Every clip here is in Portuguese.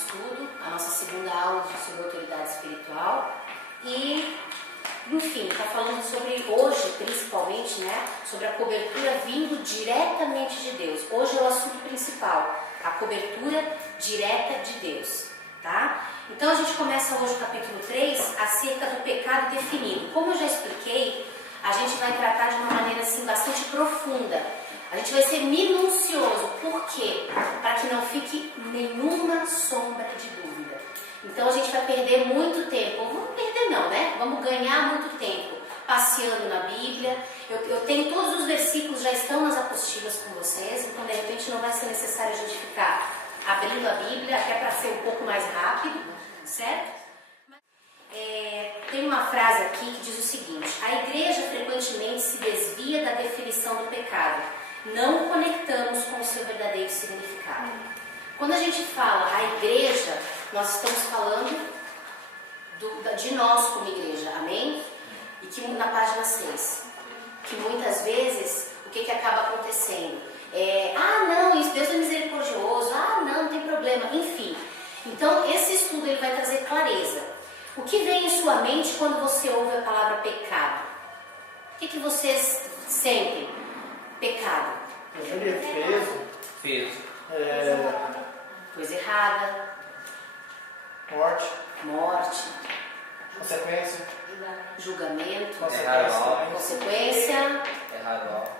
estudo, a nossa segunda aula sobre autoridade espiritual. E, enfim, está falando sobre, hoje principalmente, né, sobre a cobertura vindo diretamente de Deus. Hoje é o assunto principal, a cobertura direta de Deus, tá? Então a gente começa hoje o capítulo 3 acerca do pecado definido. Como eu já expliquei, a gente vai tratar de uma maneira assim bastante profunda. A gente vai ser minucioso. Por quê? Para que não fique nenhuma sombra de dúvida. Então a gente vai perder muito tempo. Vamos perder não, né? Vamos ganhar muito tempo passeando na Bíblia. Eu tenho todos os versículos, já estão nas apostilas com vocês. Então de repente não vai ser necessário a gente ficar abrindo a Bíblia, até para ser um pouco mais rápido, certo? Tem uma frase aqui que diz o seguinte: a igreja frequentemente se desvia da definição do pecado. Não conectamos com o seu verdadeiro significado. Quando a gente fala a igreja, nós estamos falando de nós como igreja, amém? E que na página 6, que muitas vezes, o que acaba acontecendo? Não, isso, Deus é misericordioso, não tem problema, enfim. Então, esse estudo ele vai trazer clareza. O que vem em sua mente quando você ouve a palavra pecado? O que vocês sentem? Pecado. Peso. Coisa errada. Morte. Consequência. Julgamento. Consequência.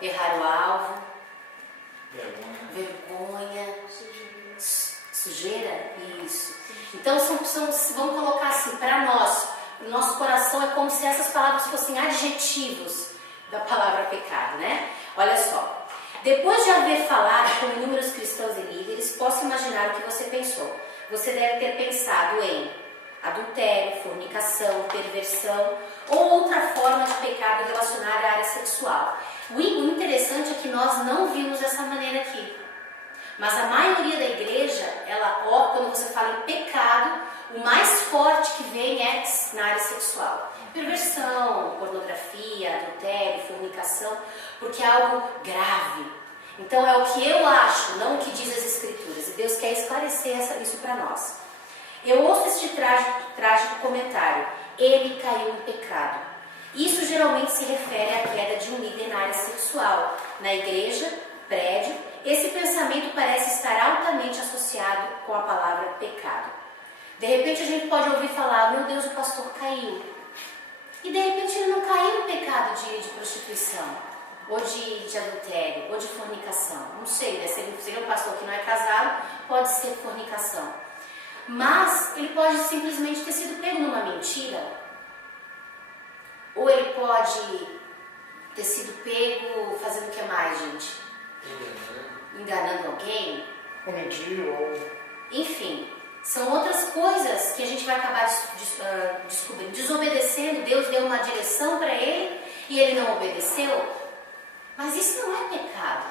Errar o alvo. Vergonha. Sujeira. Isso. Então vamos colocar assim, para nós, o nosso coração é como se essas palavras fossem adjetivos da palavra pecado, né? Olha só, depois de haver falado com inúmeros cristãos e líderes, posso imaginar o que você pensou. Você deve ter pensado em adultério, fornicação, perversão ou outra forma de pecado relacionada à área sexual. O interessante é que nós não vimos dessa maneira aqui. Mas a maioria da igreja, quando você fala em pecado, o mais forte que vem é na área sexual. Perversão, pornografia, adultério, fornicação, porque é algo grave. Então é o que eu acho, não o que diz as Escrituras. E Deus quer esclarecer isso para nós. Eu ouço este trágico comentário: ele caiu em pecado. Isso geralmente se refere à queda de um líder na área sexual, na igreja, prédio. Esse pensamento parece estar altamente associado com a palavra pecado. De repente a gente pode ouvir falar: meu Deus, o pastor caiu. E de repente ele não caiu em pecado de prostituição, ou de adultério, ou de fornicação. Não sei, né? Se ele é um pastor que não é casado, pode ser fornicação. Mas ele pode simplesmente ter sido pego numa mentira. Ou ele pode ter sido pego fazendo o que mais, gente? Enganando alguém? Ou mentir, ou... Enfim, são outras coisas que a gente vai acabar descobrindo. Desobedecendo, Deus deu uma direção para ele e ele não obedeceu. Mas isso não é pecado.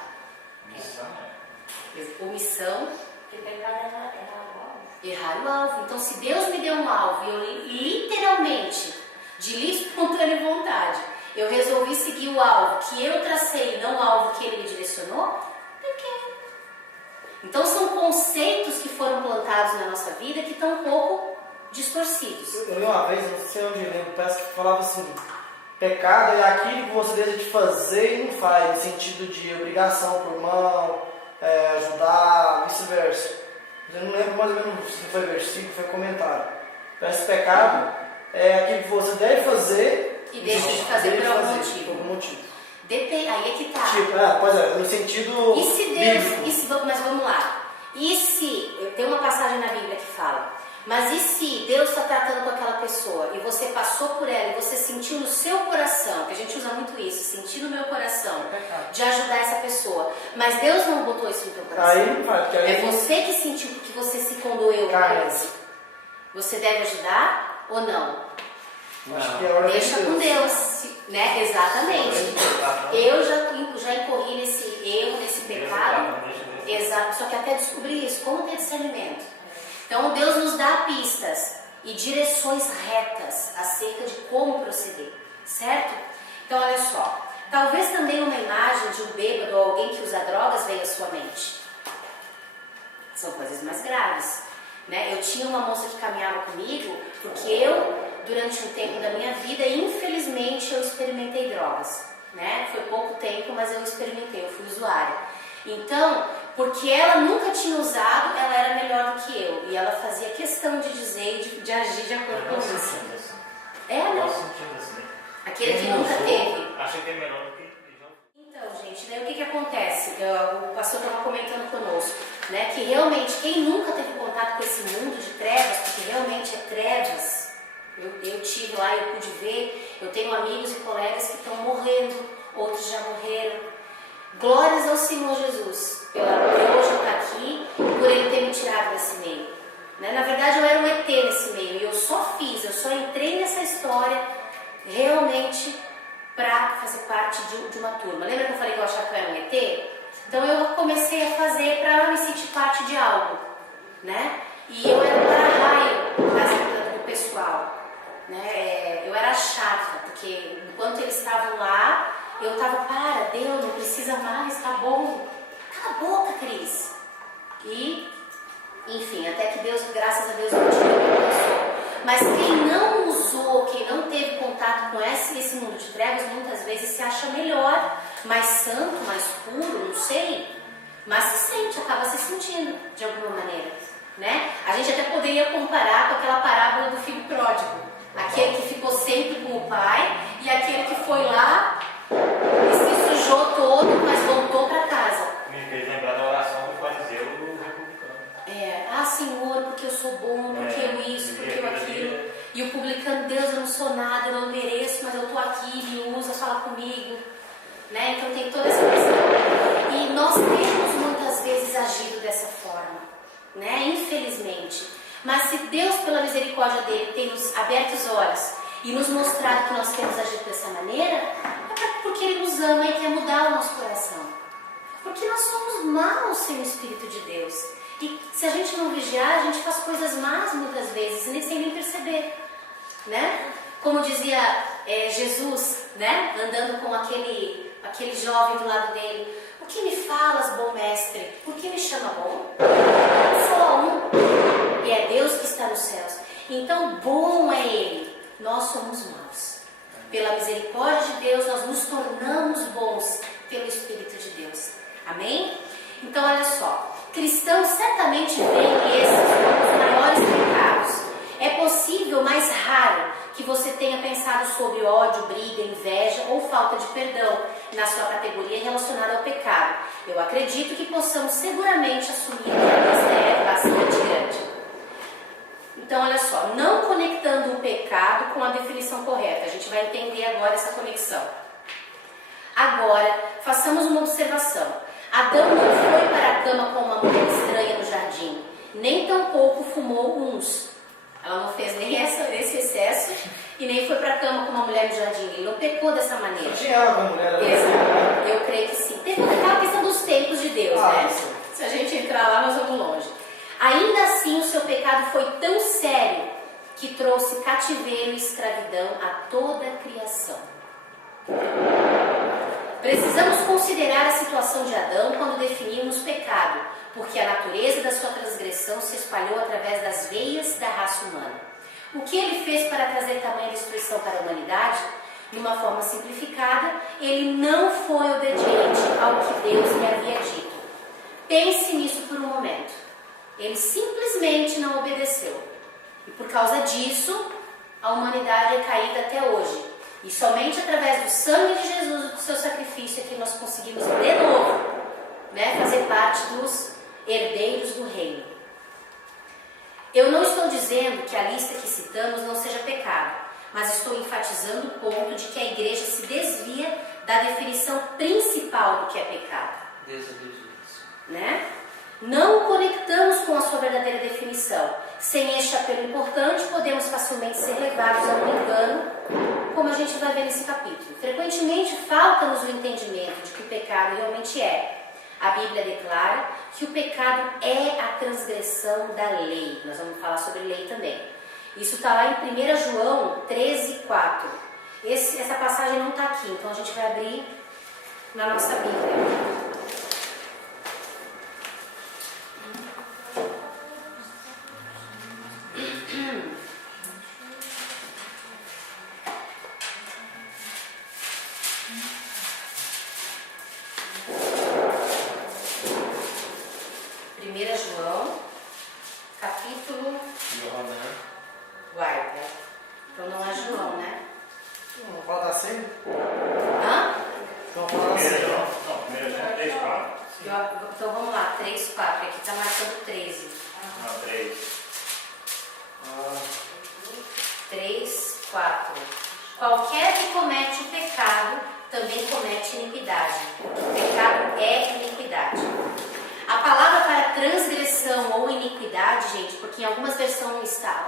Omissão. Porque pecado é errar o alvo. Errar o alvo. Então, se Deus me deu um alvo e eu literalmente, de livre espontânea vontade, eu resolvi seguir o alvo que eu tracei, não o alvo que ele me direcionou, pequei. Então são conceitos que foram plantados na nossa vida que estão um pouco distorcidos. Eu li uma vez, não sei onde eu lembro, parece que falava assim: pecado é aquilo que você deixa de fazer e não faz, no sentido de obrigação para o irmão, ajudar, vice-versa. Eu não lembro mais ou menos se foi versículo, foi comentário. Parece que pecado é aquilo que você deve fazer e deixa de fazer por algum motivo. Depende, aí é que tá. Pois é, no sentido e se Deus, bíblico. Mas vamos lá. E se, tem uma passagem na Bíblia que fala, mas e se Deus está tratando com aquela pessoa e você passou por ela e você sentiu no seu coração, que a gente usa muito isso, sentir no meu coração, de ajudar essa pessoa, mas Deus não botou isso no teu coração. Aí não vai, porque aí... É você que sentiu porque você se condoeu com isso. Você deve ajudar ou não? Deixa com Deus, né? Exatamente. Eu já incorri nesse erro, nesse pecado. Exato. Só que até descobrir isso, como ter discernimento. Então Deus nos dá pistas e direções retas acerca de como proceder, certo? Então olha só, talvez também uma imagem de um bêbado ou alguém que usa drogas venha à sua mente. São coisas mais graves, né? eu tinha uma moça que caminhava comigo, porque eu, durante um tempo da minha vida, infelizmente, eu experimentei drogas, né? Foi pouco tempo, mas eu experimentei, eu fui usuária. Então, porque ela nunca tinha usado, ela era melhor do que eu. E ela fazia questão de dizer e de agir de acordo com isso. É, né? Aquele que nunca teve. Achei que é melhor do que... Então, gente, daí o que acontece? O pastor estava comentando conosco, né? Que realmente, quem nunca teve contato com esse mundo de trevas, porque realmente é trevas, eu tive lá, eu pude ver, eu tenho amigos e colegas que estão morrendo, outros já morreram. Glórias ao Senhor Jesus, por hoje eu estar aqui e por Ele ter me tirado desse meio. Né? Na verdade, eu era um ET nesse meio, e eu só entrei nessa história realmente para fazer parte de uma turma. Lembra que eu falei que eu achava que eu era um ET? Então eu comecei a fazer para me sentir parte de algo, né? E eu era um para-raio do pessoal, né? Eu era chata, porque enquanto eles estavam lá, eu estava, Deus, não precisa mais, tá bom. Cala a boca, Cris. E, enfim, até que Deus, graças a Deus, não tirou me abençoou. Mas quem não usou, quem não teve contato com esse mundo de trevas, muitas vezes se acha melhor, mais santo, mais puro, não sei. Mas acaba se sentindo de alguma maneira, né? A gente até poderia comparar com aquela parábola do filho pródigo. Aquele que ficou sempre com o pai e aquele que foi lá e se sujou todo, mas voltou para casa. Me fez lembrar da oração do fariseu do republicano. Senhor, porque eu sou bom, porque eu isso, porque eu aquilo. E o publicano, Deus, eu não sou nada, eu não mereço, mas eu estou aqui, me usa, fala comigo. Né? Então tem toda essa questão. E nós temos muitas vezes agido dessa forma, né? Infelizmente. Mas se Deus, pela misericórdia dele, tem nos aberto os olhos e nos mostrado que nós temos agido dessa maneira, é porque Ele nos ama e quer mudar o nosso coração. Porque nós somos maus sem o Espírito de Deus. E se a gente não vigiar, a gente faz coisas más muitas vezes, sem nem perceber, né? Como dizia Jesus, né? Andando com aquele jovem do lado dele. O que me falas, bom mestre? Por que me chama bom? Só um. E é Deus que está nos céus. Então, bom é Ele. Nós somos maus. Pela misericórdia de Deus, nós nos tornamos bons pelo Espírito de Deus. Amém? Então, olha só. Cristãos certamente veem que esses são os maiores pecados. É possível, mas raro, que você tenha pensado sobre ódio, briga, inveja ou falta de perdão na sua categoria relacionada ao pecado. Eu acredito que possamos seguramente assumir que a lista é bastante grande. Então, olha só, não conectando o pecado com a definição correta. A gente vai entender agora essa conexão. Agora, façamos uma observação. Adão não foi para a cama com uma mulher estranha no jardim, nem tampouco fumou uns. Ela não fez nem esse excesso e nem foi para a cama com uma mulher no jardim. Ele não pecou dessa maneira. Tinha ela com a mulher ali. Exato. Eu creio que sim. Teve aquela questão dos tempos de Deus, né? Sim. Se a gente entrar lá, nós vamos longe. Ainda assim, o seu pecado foi tão sério que trouxe cativeiro e escravidão a toda a criação. Precisamos considerar a situação de Adão quando definirmos pecado, porque a natureza da sua transgressão se espalhou através das veias da raça humana. O que ele fez para trazer tamanha destruição para a humanidade? De uma forma simplificada, ele não foi obediente ao que Deus lhe havia dito. Pense nisso por um momento. Ele simplesmente não obedeceu. E por causa disso, a humanidade é caída até hoje. E somente através do sangue de Jesus e do seu sacrifício é que nós conseguimos de novo, né, fazer parte dos herdeiros do reino. Eu não estou dizendo que a lista que citamos não seja pecado, mas estou enfatizando o ponto de que a igreja se desvia da definição principal do que é pecado. Né? Não o conectamos com a sua verdadeira definição. Sem este apelo importante, podemos facilmente ser levados a um engano, como a gente vai ver nesse capítulo. Frequentemente falta-nos o entendimento de que o pecado realmente é. A Bíblia declara que o pecado é a transgressão da lei. Nós vamos falar sobre lei também. Isso está lá em 1 João 13:4. Essa passagem não está aqui, então a gente vai abrir na nossa Bíblia. Fala da ceia? Hã? Então fala da ceia. Primeiro João 3, 4. Então vamos lá, 3, 4. Aqui está marcando 13. Não, 3. 3, 4. Qualquer que comete o pecado também comete iniquidade. O pecado é iniquidade. A palavra para transgressão ou iniquidade, gente, porque em algumas versões está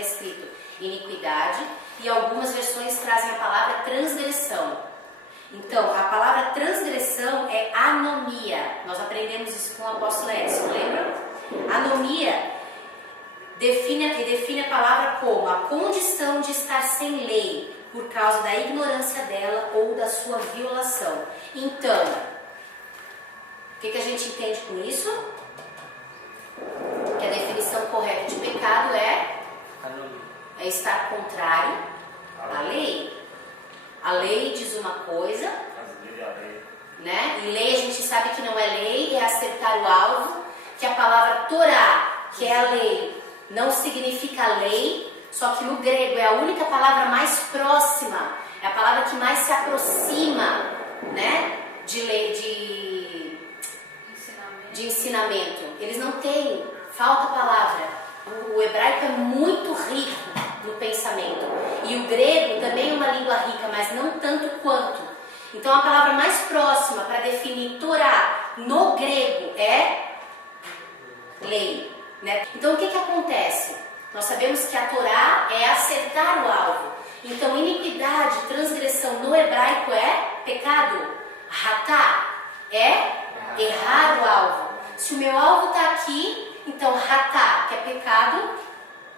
escrito iniquidade e algumas versões trazem a palavra transgressão. Então, a palavra transgressão é anomia. Nós aprendemos isso com o apóstolo Edson, lembra? Anomia define a palavra como a condição de estar sem lei por causa da ignorância dela ou da sua violação. Então, o que a gente entende com isso? Que a definição correta de pecado é estar contrário à lei. A lei diz uma coisa, né? E lei a gente sabe que não é lei, é acertar o alvo. Que a palavra Torá, que é a lei, não significa lei, só que no grego é a única palavra mais próxima, é a palavra que mais se aproxima, né? De lei, de ensinamento. Eles não têm, falta palavra. O hebraico é muito rico no pensamento. E o grego também é uma língua rica, mas não tanto quanto. Então a palavra mais próxima para definir Torá no grego é lei, né? Então o que acontece? Nós sabemos que a Torá é acertar o alvo. Então iniquidade, transgressão no hebraico é pecado. Ratá é errar o alvo. Se o meu alvo está aqui, então ratá, que é pecado,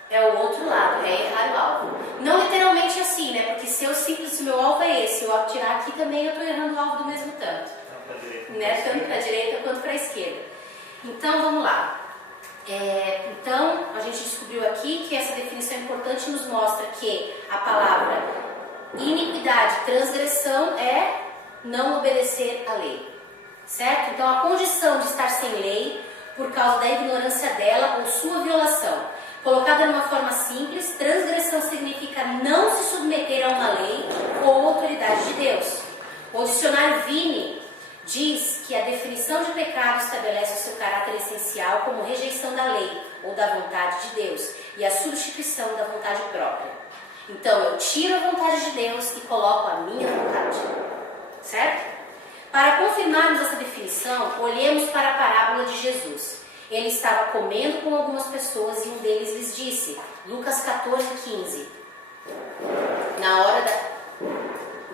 é o outro lado, é errar o alvo. Não literalmente assim, né? Porque se o meu alvo é esse, eu atirar aqui também, eu estou errando o alvo do mesmo tanto. Né? Tanto para a direita quanto para a esquerda. Então, vamos lá. Então, a gente descobriu aqui que essa definição importante nos mostra que a palavra iniquidade, transgressão é não obedecer à lei. Certo? Então, a condição de estar sem lei por causa da ignorância dela ou sua violação. Colocada de uma forma simples, transgressão significa não se submeter a uma lei ou autoridade de Deus. O dicionário Vini diz que a definição de pecado estabelece o seu caráter essencial como rejeição da lei ou da vontade de Deus e a substituição da vontade própria. Então, eu tiro a vontade de Deus e coloco a minha vontade. Certo? Para confirmarmos essa definição, olhemos para a parábola de Jesus. Ele estava comendo com algumas pessoas e um deles lhes disse, Lucas 14:15.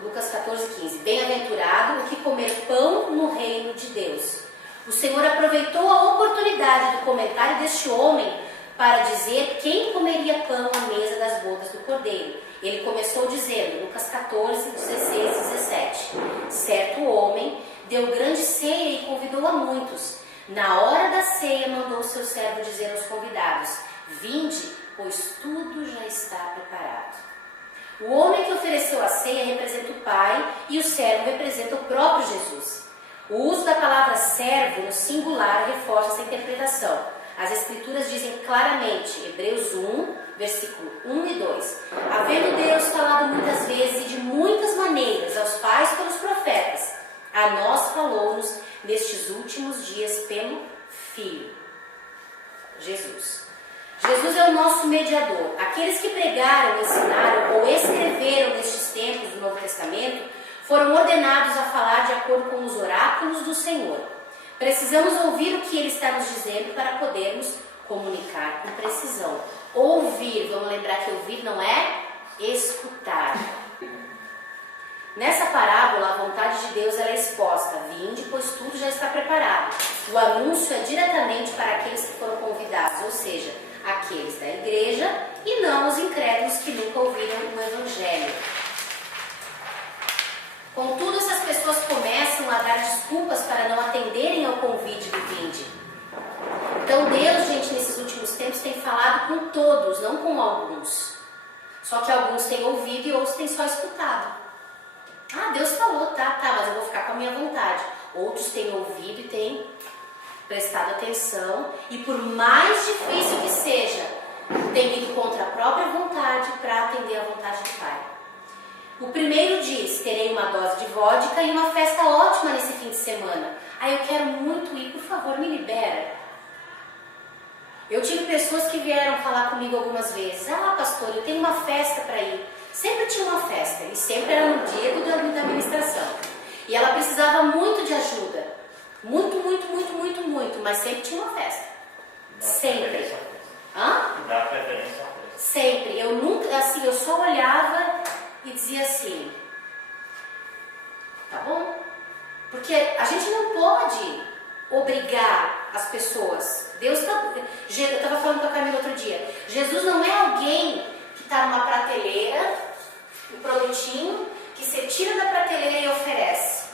Lucas 14:15. Bem-aventurado o que comer pão no reino de Deus. O Senhor aproveitou a oportunidade do comentário deste homem para dizer quem comeria pão à mesa das bodas do Cordeiro. Ele começou dizendo, Lucas 14:16-17. Certo homem deu grande ceia e convidou a muitos. Na hora da ceia mandou seu servo dizer aos convidados, vinde, pois tudo já está preparado. O homem que ofereceu a ceia representa o Pai e o servo representa o próprio Jesus. O uso da palavra servo no singular reforça essa interpretação. As Escrituras dizem claramente, Hebreus 1, versículo 1 e 2, havendo Deus falado muitas vezes e de muitas maneiras aos pais pelos profetas, a nós falou-nos nestes últimos dias pelo Filho, Jesus. Jesus é o nosso mediador. Aqueles que pregaram, ensinaram ou escreveram nestes tempos do Novo Testamento foram ordenados a falar de acordo com os oráculos do Senhor. Precisamos ouvir o que Ele está nos dizendo para podermos comunicar com precisão. Ouvir, vamos lembrar que ouvir não é escutar. Nessa parábola, a vontade de Deus ela é exposta. Vinde, pois tudo já está preparado. O anúncio é diretamente para aqueles que foram convidados, ou seja, aqueles da igreja e não os incrédulos que nunca ouviram o Evangelho. Contudo, essas pessoas começam a dar desculpas para não atenderem ao convite do vinde. Então Deus, gente, nesses últimos tempos tem falado com todos, não com alguns. Só que alguns têm ouvido e outros têm só escutado. Ah, Deus falou, tá, mas eu vou ficar com a minha vontade. Outros têm ouvido e têm prestado atenção. E por mais difícil que seja, têm ido contra a própria vontade para atender a vontade do Pai. O primeiro diz, terei uma dose de vodka e uma festa ótima nesse fim de semana. Aí eu quero muito ir, por favor, me libera. Eu tive pessoas que vieram falar comigo algumas vezes. Ah, pastor, eu tenho uma festa para ir. Sempre tinha uma festa, e sempre era no dia da administração. E ela precisava muito de ajuda. Muito, mas sempre tinha uma festa. Sempre. Hã? Dá preferência à festa. Sempre. Eu nunca, assim, eu só olhava e dizia assim, tá bom? Porque a gente não pode obrigar as pessoas. Deus tá, eu estava falando com a Camila outro dia, Jesus não é alguém que está numa prateleira, um produtinho, que você tira da prateleira e oferece.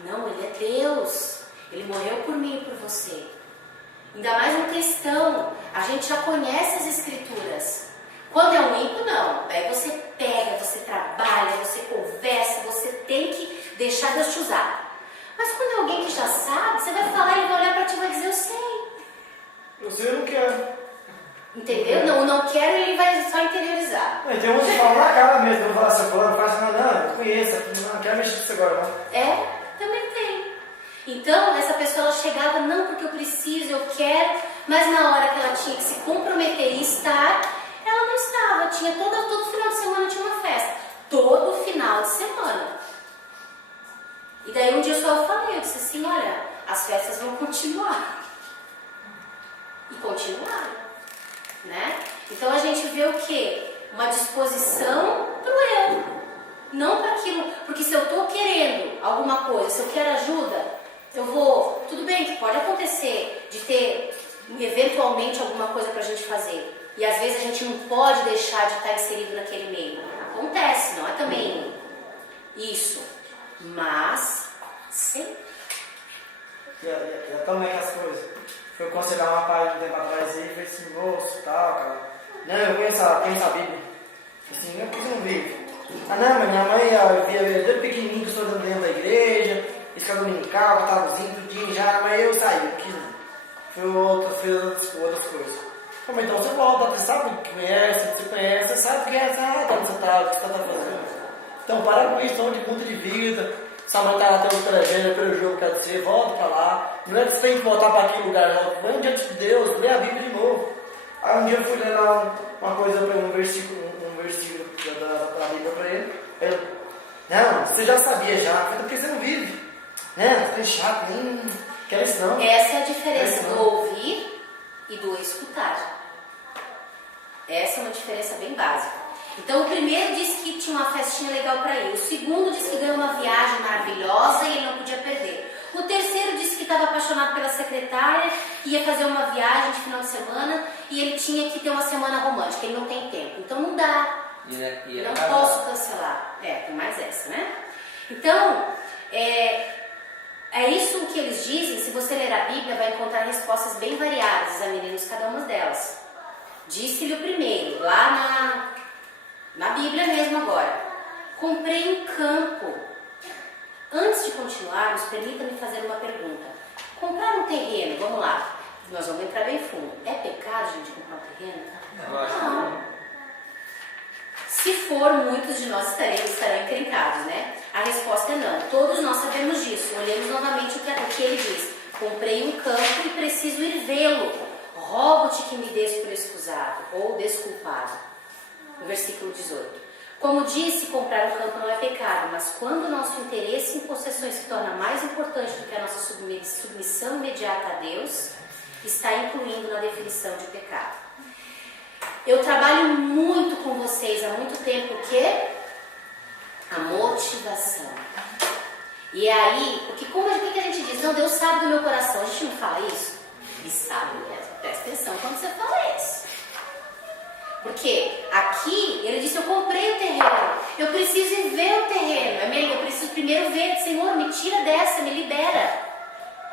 Não, Ele é Deus. Ele morreu por mim e por você. Ainda mais um cristão, a gente já conhece as escrituras. Quando é um ímpio, não. Daí você pega, você trabalha, você conversa, você tem que deixar Deus te usar. Mas quando é alguém que já sabe, você vai falar, ele vai olhar pra ti e vai dizer, eu sei. Eu sei, eu não quero. Entendeu? Não quero, ele vai só interiorizar. Não, tem uns que falam na cara mesmo, eu vou falar assim, fulano, faz assim, não, eu conheço, não quero mexer com isso agora, não. É, também tem. Então, essa pessoa ela chegava, não porque eu preciso, eu quero, mas na hora que ela tinha que se comprometer e estar, ela não estava. Tinha todo final de semana tinha uma festa. Todo final de semana. E daí um dia eu só falei, eu disse assim, olha, as festas vão continuar. E continuaram, né? Então a gente vê o quê? Uma disposição pro eu. Não para aquilo, porque se eu estou querendo alguma coisa, se eu quero ajuda, eu vou, tudo bem que pode acontecer de ter eventualmente alguma coisa para a gente fazer. E às vezes a gente não pode deixar de estar inserido naquele meio. Acontece, não é também isso. Mas, sempre. E como é que as coisas? Fui aconselhar uma página um tempo atrás e falei assim, moço, tal, cara. Não, eu conheço a Bíblia. Assim, não, por que você não vive? Ah, não, mas minha mãe, eu via desde pequenininho que eu estou dentro da igreja, escola dominical, botavazinho, tudinho já, mas eu saí, não quis não. Fiz outras coisas. Mas então você volta, você sabe o que conhece, você sabe o que é, sabe onde você está, o que você está fazendo. Então para com isso, de ponto de vida, sua mãe está lá até o televenda, pelo jogo que quer dizer, volta para lá. Não é que você tem que voltar para aquele lugar, não. Vai diante de Deus, lê a Bíblia de novo. Aí um dia eu fui ler lá uma coisa para um versículo da Bíblia para ele. Não, você já sabia já, porque você não vive. Né? Você é chato, nem quer isso não. Essa é a diferença do ouvir e do escutar. Essa é uma diferença bem básica. Então o primeiro disse que tinha uma festinha legal para ir. O segundo disse que ganhou uma viagem maravilhosa e ele não podia perder. O terceiro disse que estava apaixonado pela secretária, ia fazer uma viagem de final de semana e ele tinha que ter uma semana romântica. Ele não tem tempo, então não dá. Não posso cancelar. Tem mais essa, né? Então, é isso que eles dizem. Se você ler a Bíblia, vai encontrar respostas bem variadas, examinemos cada uma delas. Disse-lhe o primeiro, lá na Bíblia mesmo agora. Comprei um campo. Antes de continuarmos, permita-me fazer uma pergunta. Comprar um terreno, vamos lá. Nós vamos entrar bem fundo. É pecado, gente, comprar um terreno? Não. Se for, muitos de nós estarão encrencados, né? A resposta é não. Todos nós sabemos disso. Olhemos novamente o que ele diz. Comprei um campo e preciso ir vê-lo. Rogo-te que me des por excusado ou desculpado. No versículo 18. Como disse, comprar um campo não é pecado, mas quando o nosso interesse em possessões se torna mais importante do que a nossa submissão imediata a Deus, está incluindo na definição de pecado. Eu trabalho muito com vocês há muito tempo o quê? A motivação. E é aí, porque o que a gente diz? Não, Deus sabe do meu coração. A gente não fala isso? Ele sabe mesmo. Presta atenção quando você fala isso. Porque aqui, ele disse, eu comprei o terreno. Eu preciso ir ver o terreno. Eu preciso primeiro ver, Senhor, me tira dessa, me libera.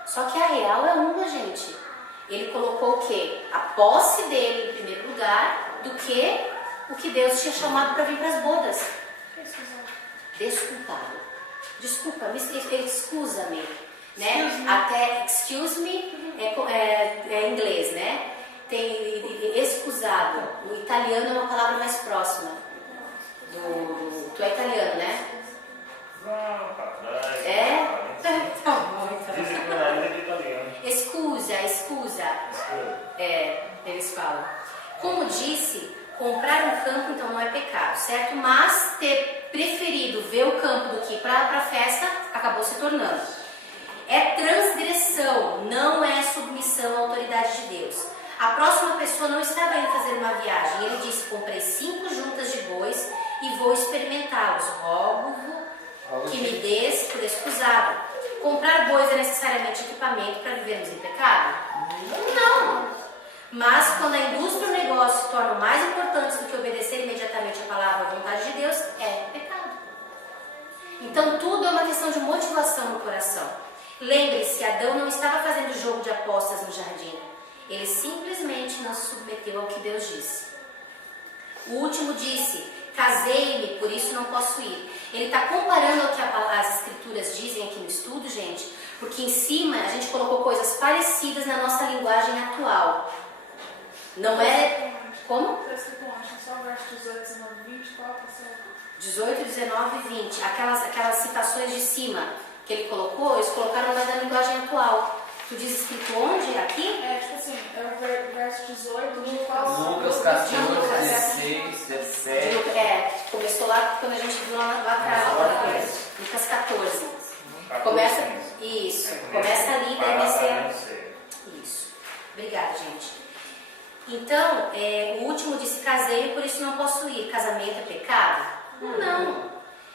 Só que a real é uma, gente. Ele colocou o quê? A posse dele em primeiro lugar do que o que Deus tinha chamado para vir para as bodas. Desculpado. Desculpa, excusa-me. Né? Até excuse me é em inglês, né? Tem excusado. O italiano é uma palavra mais próxima. Tu é italiano, né? Como disse, comprar um campo então não é pecado, certo? Mas ter preferido ver o campo do que ir para a festa acabou se tornando. É transgressão, não é submissão à autoridade de Deus. A próxima pessoa não estava indo fazer uma viagem. Ele disse: comprei 5 juntas de bois e vou experimentá-los. Rogo que me des por escusado. Comprar bois é necessariamente equipamento para vivermos em pecado? Não. Mas quando a indústria e o negócio se tornam mais importantes do que obedecer imediatamente a palavra e a vontade de Deus, é pecado. Então tudo é uma questão de motivação no coração. Lembre-se, Adão não estava fazendo jogo de apostas no jardim. Ele simplesmente não se submeteu ao que Deus disse. O último disse: casei-me, por isso não posso ir. Ele está comparando ao que as escrituras dizem aqui no estudo, gente, porque em cima a gente colocou coisas parecidas na nossa linguagem atual. Não é... Como? Só o verso 18, 19, 20, qual que é 18, 19 e 20. Aquelas citações de cima que ele colocou, eles colocaram mais na linguagem atual. Tu diz escrito onde? Aqui? É, tipo assim, é o verso 18, no qual... Lucas 14, 16, 17. Começou lá quando a gente viu lá atrás. Lucas 14. Começa... Isso. Começa ali, deve ser... Isso. Obrigada, gente. Então, o último disse: casei, por isso não posso ir. Casamento é pecado? Não.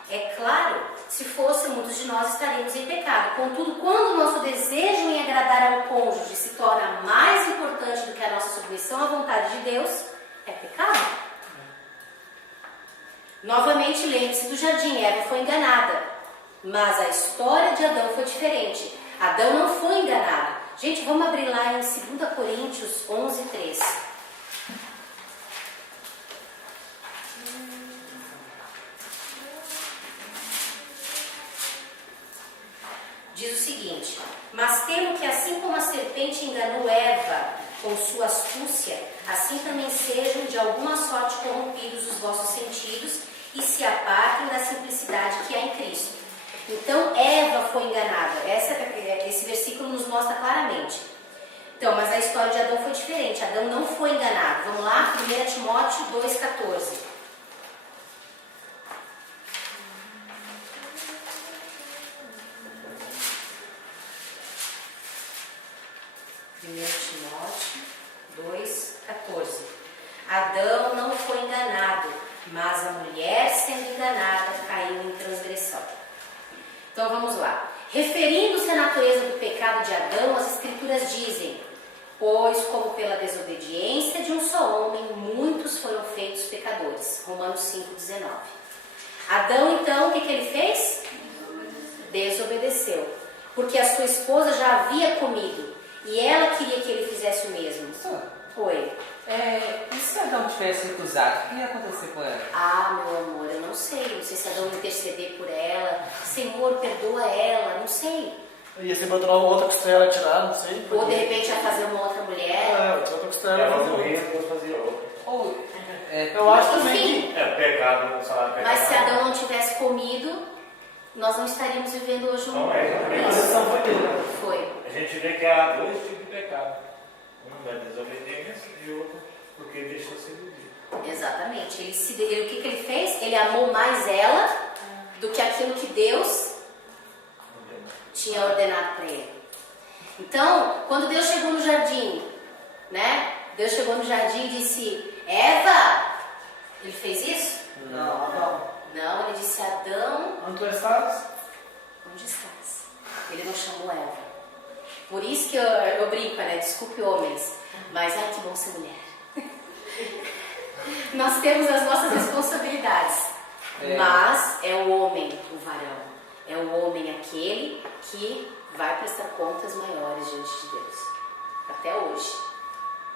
É claro, se fosse, muitos de nós estaríamos em pecado. Contudo, quando o nosso desejo em agradar ao cônjuge se torna mais importante do que a nossa submissão à vontade de Deus, é pecado. Novamente, lembre-se do jardim. Eva foi enganada, mas a história de Adão foi diferente. Adão não foi enganado. Gente, vamos abrir lá em 2 Coríntios 11, 3. Diz o seguinte: mas temo que assim como a serpente enganou Eva com sua astúcia, assim também sejam de alguma sorte corrompidos os vossos sentidos e se apartem da simplicidade que há em Cristo. Então Eva foi enganada. Esse versículo nos mostra claramente. Então, mas a história de Adão foi diferente. Adão não foi enganado. Vamos lá, 1 Timóteo 2,14. 1 Timóteo 2,14. Adão não foi enganado, mas a mulher, sendo enganada, caiu em transgressão. Então vamos lá. Referindo-se à natureza do pecado de Adão, as escrituras dizem: pois como pela desobediência de um só homem, muitos foram feitos pecadores. Romanos 5,19. Adão, então, o que ele fez? Desobedeceu. Porque a sua esposa já havia comido e ela queria que ele fizesse o mesmo. Oi. E se Adão tivesse recusado, o que ia acontecer com ela? Ah, meu amor, eu não sei. Não sei se Adão ia interceder por ela. Senhor, perdoa ela. Não sei. Ia ser botar uma outra costela tirada, não sei. Ou de repente ia fazer uma outra mulher. Outra costela. Ela morria, Deus fazia outra. Eu acho também Enfim, que... É pecado, salário pecado. mas se Adão não tivesse comido, nós não estaríamos vivendo hoje Não é, A decisão foi dele. Foi. A gente vê que há 2 tipos de pecado. Um da desobediência e outro porque deixou ser iludido. Exatamente. O que ele fez? Ele amou mais ela do que aquilo que Deus tinha ordenado para ele. Então, quando Deus chegou no jardim, né? Deus chegou no jardim e disse: Eva! Ele fez isso? Não. Não, ele disse: Adão, Onde tu estás? onde estás? Ele não chamou Eva. Por isso que eu brinco, né? Desculpe, homens, mas ai que bom ser mulher. Nós temos as nossas responsabilidades, mas é o homem o varão. É o homem aquele que vai prestar contas maiores diante de Deus. Até hoje,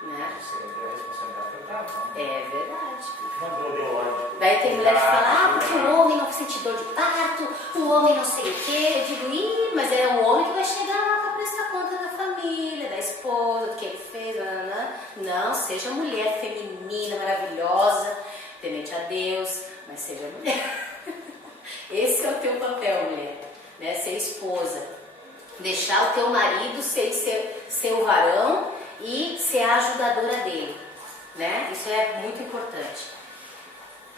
né? Você tem a responsabilidade pecado. É verdade. Mandou de ordem. Daí tem mulher que fala: porque o homem não sente dor de parto, o homem não sei o quê. Eu digo: mas é o homem que vai chegar lá para prestar conta da família, da esposa, do que ele fez. Não, seja mulher feminina, maravilhosa, temente a Deus, mas seja mulher. Esse é o teu papel, mulher, né? Ser esposa. Deixar o teu marido ser o varão e ser a ajudadora dele. né? Isso é muito importante.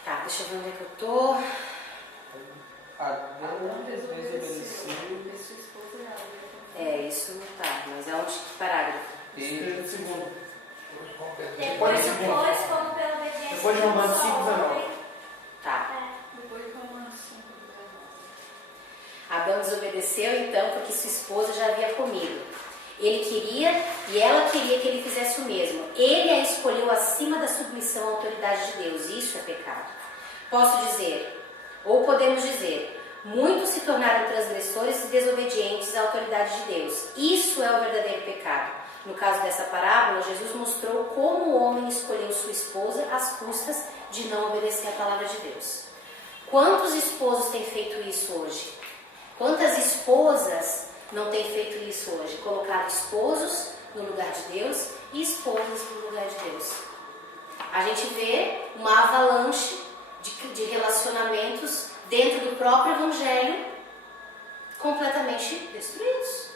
Tá, deixa eu ver onde é que eu tô. Adão desobedeceu. Isso tá, mas é onde que parágrafo? Espírito segundo. Depois, de segundo. como pela obediência. Depois de Romanos 5:19. Tá. Depois de Romanos 5. Adão desobedeceu então porque sua esposa já havia comido. Ele queria e ela queria que ele fizesse o mesmo. Ele a escolheu acima da submissão à autoridade de Deus. Isso é pecado. Posso dizer, ou podemos dizer, muitos se tornaram transgressores e desobedientes à autoridade de Deus. Isso é o verdadeiro pecado. No caso dessa parábola, Jesus mostrou como o homem escolheu sua esposa às custas de não obedecer à palavra de Deus. Quantos esposos têm feito isso hoje? Quantas esposas não têm feito isso hoje? Colocado esposos no lugar de Deus e esposas no lugar de Deus. A gente vê uma avalanche de relacionamentos dentro do próprio Evangelho completamente destruídos.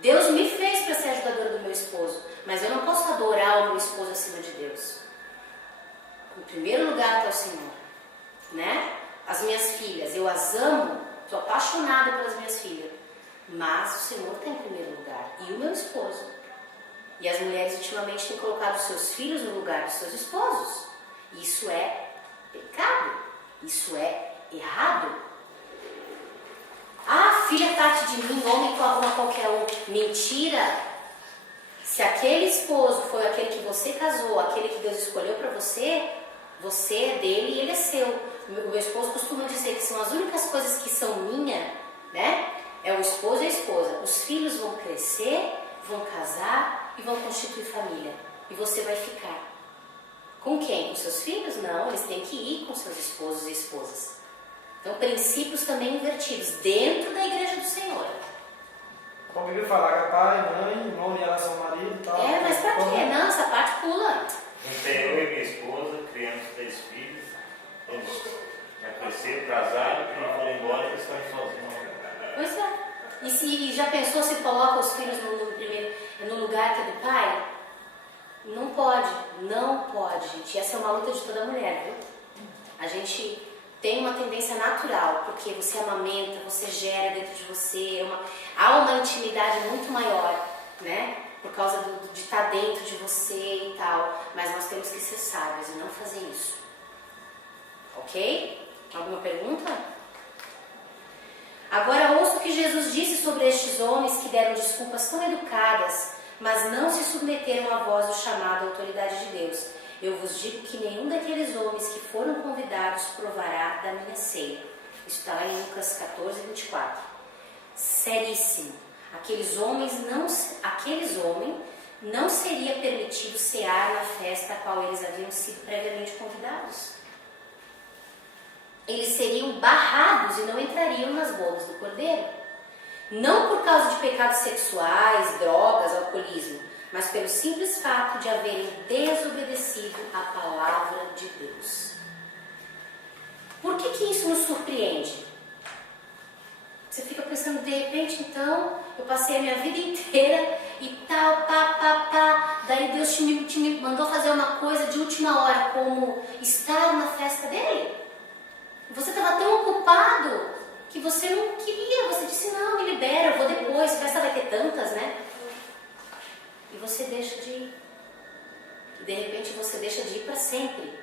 Deus me fez para ser ajudadora do meu esposo, mas eu não posso adorar o meu esposo acima de Deus. Em primeiro lugar está o Senhor, né? As minhas filhas, eu as amo, estou apaixonada pelas minhas filhas, mas o Senhor está em primeiro lugar, e o meu esposo. E as mulheres ultimamente têm colocado os seus filhos no lugar dos seus esposos. Isso é pecado, isso é errado. Ah, filha parte de mim, homem como qualquer um. Mentira! Se aquele esposo foi aquele que você casou, aquele que Deus escolheu para você, você é dele e ele é seu. O meu esposo costuma dizer que são as únicas coisas que são minha, né? É o esposo e a esposa. Os filhos vão crescer, vão casar e vão constituir família. E você vai ficar. Com quem? Com seus filhos? Não, eles têm que ir com seus esposos e esposas. Então, princípios também invertidos dentro da igreja do Senhor. Como a Bíblia fala, que é pai, mãe, irmão em relação ao marido e tal. Mas pra quê? Não, essa parte pula. Juntei eu e minha esposa, criamos 3 filhos. Eles já cresceram, casaram, e foram embora e eles estão sozinhos. Pois é. E se já pensou se coloca os filhos no lugar que é do pai? Não pode, não pode, gente. Essa é uma luta de toda mulher, viu? A gente tem uma tendência natural, porque você amamenta, você gera dentro de você, há uma intimidade muito maior, né? Por causa de estar dentro de você e tal. Mas nós temos que ser sábios e não fazer isso. Ok? Alguma pergunta? Agora ouça o que Jesus disse sobre estes homens que deram desculpas tão educadas, mas não se submeteram à voz do chamado à autoridade de Deus. Eu vos digo que nenhum daqueles homens que foram convidados provará da minha ceia. Isso está lá em Lucas 14, 24. Seríssimo. Aqueles homens não seria permitido cear na festa a qual eles haviam sido previamente convidados. Eles seriam barrados e não entrariam nas bodas do Cordeiro. Não por causa de pecados sexuais, drogas, alcoolismo, mas pelo simples fato de haverem desobedecido à palavra de Deus. Por que isso nos surpreende? Você fica pensando, de repente, então, eu passei a minha vida inteira e tal, daí Deus te mandou fazer uma coisa de última hora, como estar na festa dele? Você estava tão ocupado que você não queria, você disse, não, me libera, eu vou depois, festa vai ter tantas, né? E você deixa de ir. E de repente você deixa de ir para sempre.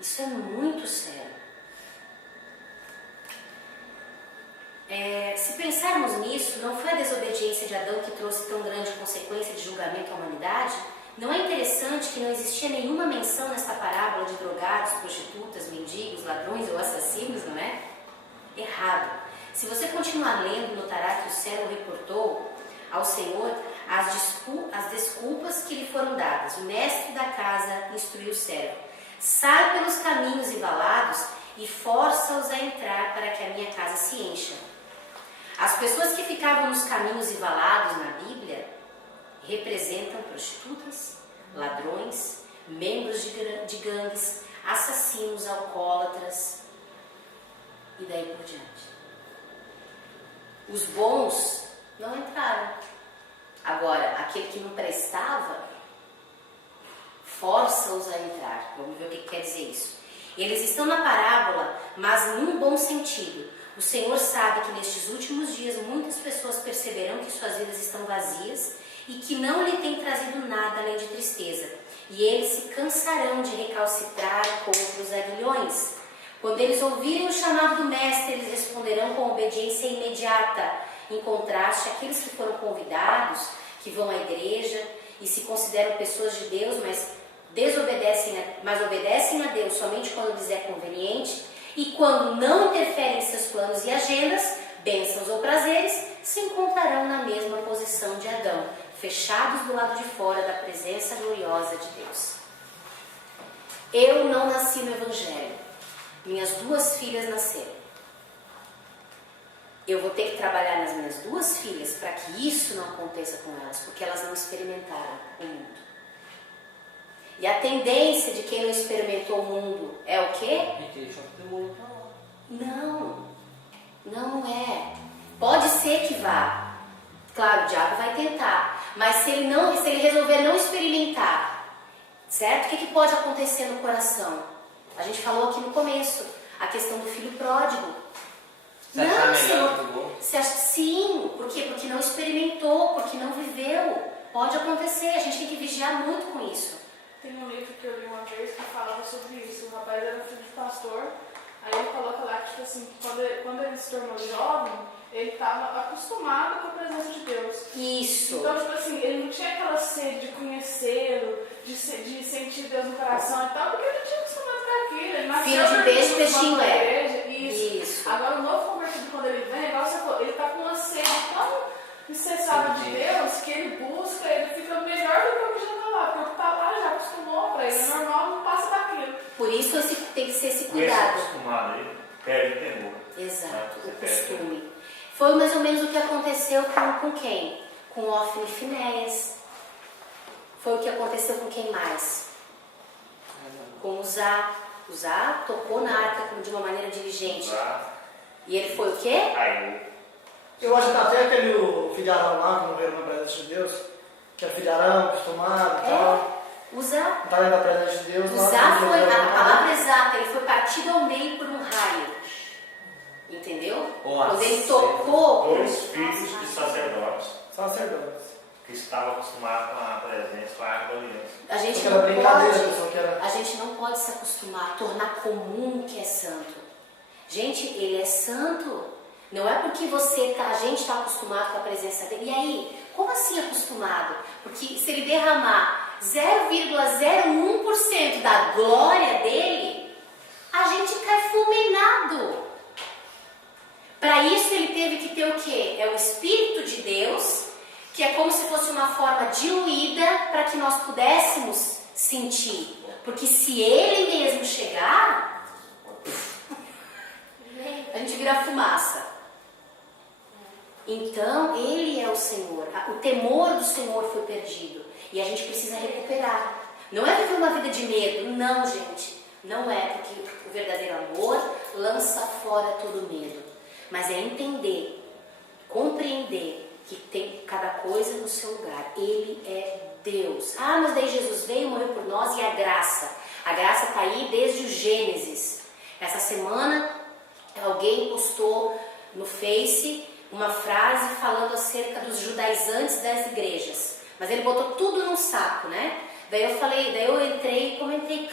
Isso é muito sério. Se pensarmos nisso, não foi a desobediência de Adão que trouxe tão grande consequência de julgamento à humanidade? Não é interessante que não existia nenhuma menção nesta parábola de drogados, prostitutas, mendigos, ladrões ou assassinos, não é? Errado. Se você continuar lendo, notará que o servo reportou ao Senhor as desculpas que lhe foram dadas. O mestre da casa instruiu o servo: sai pelos caminhos e valados e força-os a entrar para que a minha casa se encha. As pessoas que ficavam nos caminhos e valados na Bíblia representam prostitutas, ladrões, membros de gangues, assassinos, alcoólatras e daí por diante. Os bons não entraram. Agora, aquele que não prestava força-os a entrar. Vamos ver o que quer dizer isso. Eles estão na parábola, mas num bom sentido. O Senhor sabe que nestes últimos dias muitas pessoas perceberão que suas vidas estão vazias e que não lhe tem trazido nada além de tristeza. E eles se cansarão de recalcitrar contra os aguilhões. Quando eles ouvirem o chamado do Mestre, eles responderão com obediência imediata. Em contraste, aqueles que foram convidados, que vão à igreja e se consideram pessoas de Deus, mas obedecem a Deus somente quando lhes é conveniente, e quando não interferem em seus planos e agendas, bênçãos ou prazeres, se encontrarão na mesma posição de Adão, fechados do lado de fora da presença gloriosa de Deus. Eu não nasci no Evangelho. Minhas 2 filhas nasceram. Eu vou ter que trabalhar nas minhas 2 filhas para que isso não aconteça com elas, porque elas não experimentaram o mundo. E a tendência de quem não experimentou o mundo é o quê? Não é. Pode ser que vá. Claro, o diabo vai tentar. Mas se ele resolver não experimentar, certo? O que pode acontecer no coração? A gente falou aqui no começo, a questão do filho pródigo. Você acha melhor que o bom? Sim, por quê? Porque não experimentou, porque não viveu. Pode acontecer, a gente tem que vigiar muito com isso. Tem um livro que eu li uma vez que falava sobre isso. O rapaz era filho de pastor. Aí ele coloca lá que, tipo assim, quando ele se tornou jovem, ele estava acostumado com a presença de Deus. Isso. Então, tipo assim, ele não tinha aquela sede de conhecê-lo, de sentir Deus no coração e tal, porque ele tinha acostumado com aquilo. Ele nasceu filho de peixe, peixinho é. Igreja. Isso. Agora, o novo convertido, quando ele vem, igual você falou, ele está com uma sede tão incessável de Deus que ele busca, ele fica melhor do que o que já está lá, porque o que está lá já acostumou para ele, é normal, não passa daquilo. Por isso tem que ser esse Esse cuidado. acostumado aí, perde o temor. Exato, Você o perde. costume. Foi mais ou menos o que aconteceu com quem? Com Ofni e Finéias. Foi o que aconteceu com quem mais? Com Uzá. Uzá tocou na arca de uma maneira diligente. E ele foi o quê? Caiu. Eu acho que até aquele o filho de Arão lá, que morreu na presença de Deus, que é filho de Arão, acostumado e tal. Uzá. Não está dentro da presença de Deus. Uzá foi, a palavra exata, ele foi partido ao meio por um raio. Entendeu? Quando ele tocou. 2 filhos de sacerdotes Sacerdotes. que estavam acostumados com a presença, com a arca da aliança. A gente Aquela não brincadeira, pode. pessoal, que era... A gente não pode se acostumar a tornar comum o que é santo. Gente, ele é santo. Não é porque a gente está acostumado com a presença dele. E aí, como assim acostumado? Porque se ele derramar 0,01% da glória dele, a gente cai fulminado. Para isso ele teve que ter o quê? É o Espírito de Deus, que é como se fosse uma forma diluída para que nós pudéssemos sentir. Porque se ele mesmo chegar, a gente vira fumaça. Então, ele é o Senhor. O temor do Senhor foi perdido. E a gente precisa recuperar. Não é viver uma vida de medo. Não, gente. Não é, porque o verdadeiro amor lança fora todo medo. Mas é entender, compreender que tem cada coisa no seu lugar. Ele é Deus. Ah, mas daí Jesus veio, morreu por nós e a graça. A graça está aí desde o Gênesis. Essa semana, alguém postou no Face uma frase falando acerca dos judaizantes das igrejas. Mas ele botou tudo num saco, né? Daí eu entrei e comentei,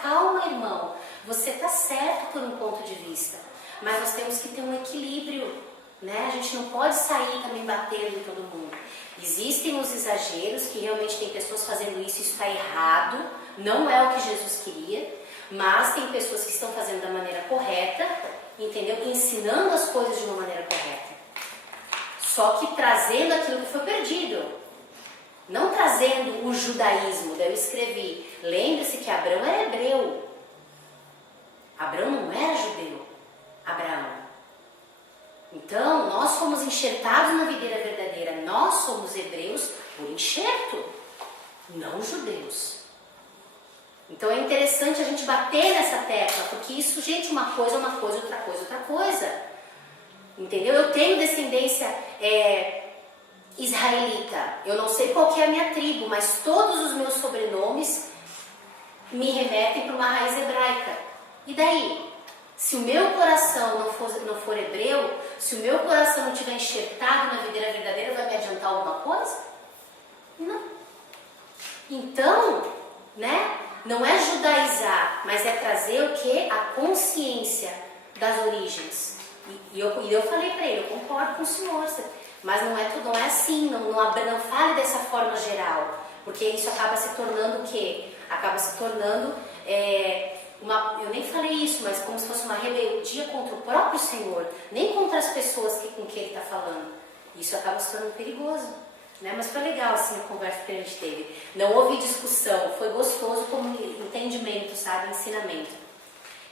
calma, irmão, você está certo por um ponto de vista, mas nós temos que ter um equilíbrio, né? A gente não pode sair também batendo em todo mundo. Existem os exageros, que realmente tem pessoas fazendo isso está errado, não é o que Jesus queria, mas tem pessoas que estão fazendo da maneira correta, entendeu? Ensinando as coisas de uma maneira correta. Só que trazendo aquilo que foi perdido. Não trazendo o judaísmo. Daí eu escrevi, lembre-se que Abraão era hebreu. Abraão não era judeu. Abraão. Então, nós fomos enxertados na videira verdadeira. Nós somos hebreus por enxerto, não judeus. Então é interessante a gente bater nessa tecla, porque isso, gente, uma coisa, outra coisa. Entendeu? Eu tenho descendência israelita. Eu não sei qual que é a minha tribo, mas todos os meus sobrenomes me remetem para uma raiz hebraica. E daí? Se o meu coração não for hebreu, se o meu coração não estiver enxertado na videira verdadeira, vai me adiantar alguma coisa? Não. Então, né? Não é judaizar, mas é trazer o quê? A consciência das origens. E eu falei para ele, eu concordo com o senhor, mas não é assim, não fale dessa forma geral, porque isso acaba se tornando o quê? Acaba se tornando eu nem falei isso, mas como se fosse uma rebeldia contra o próprio Senhor, nem contra as pessoas com que ele está falando. Isso acaba se tornando perigoso, né? Mas foi legal assim a conversa que a gente teve. Não houve discussão, foi gostoso como entendimento, sabe? Ensinamento.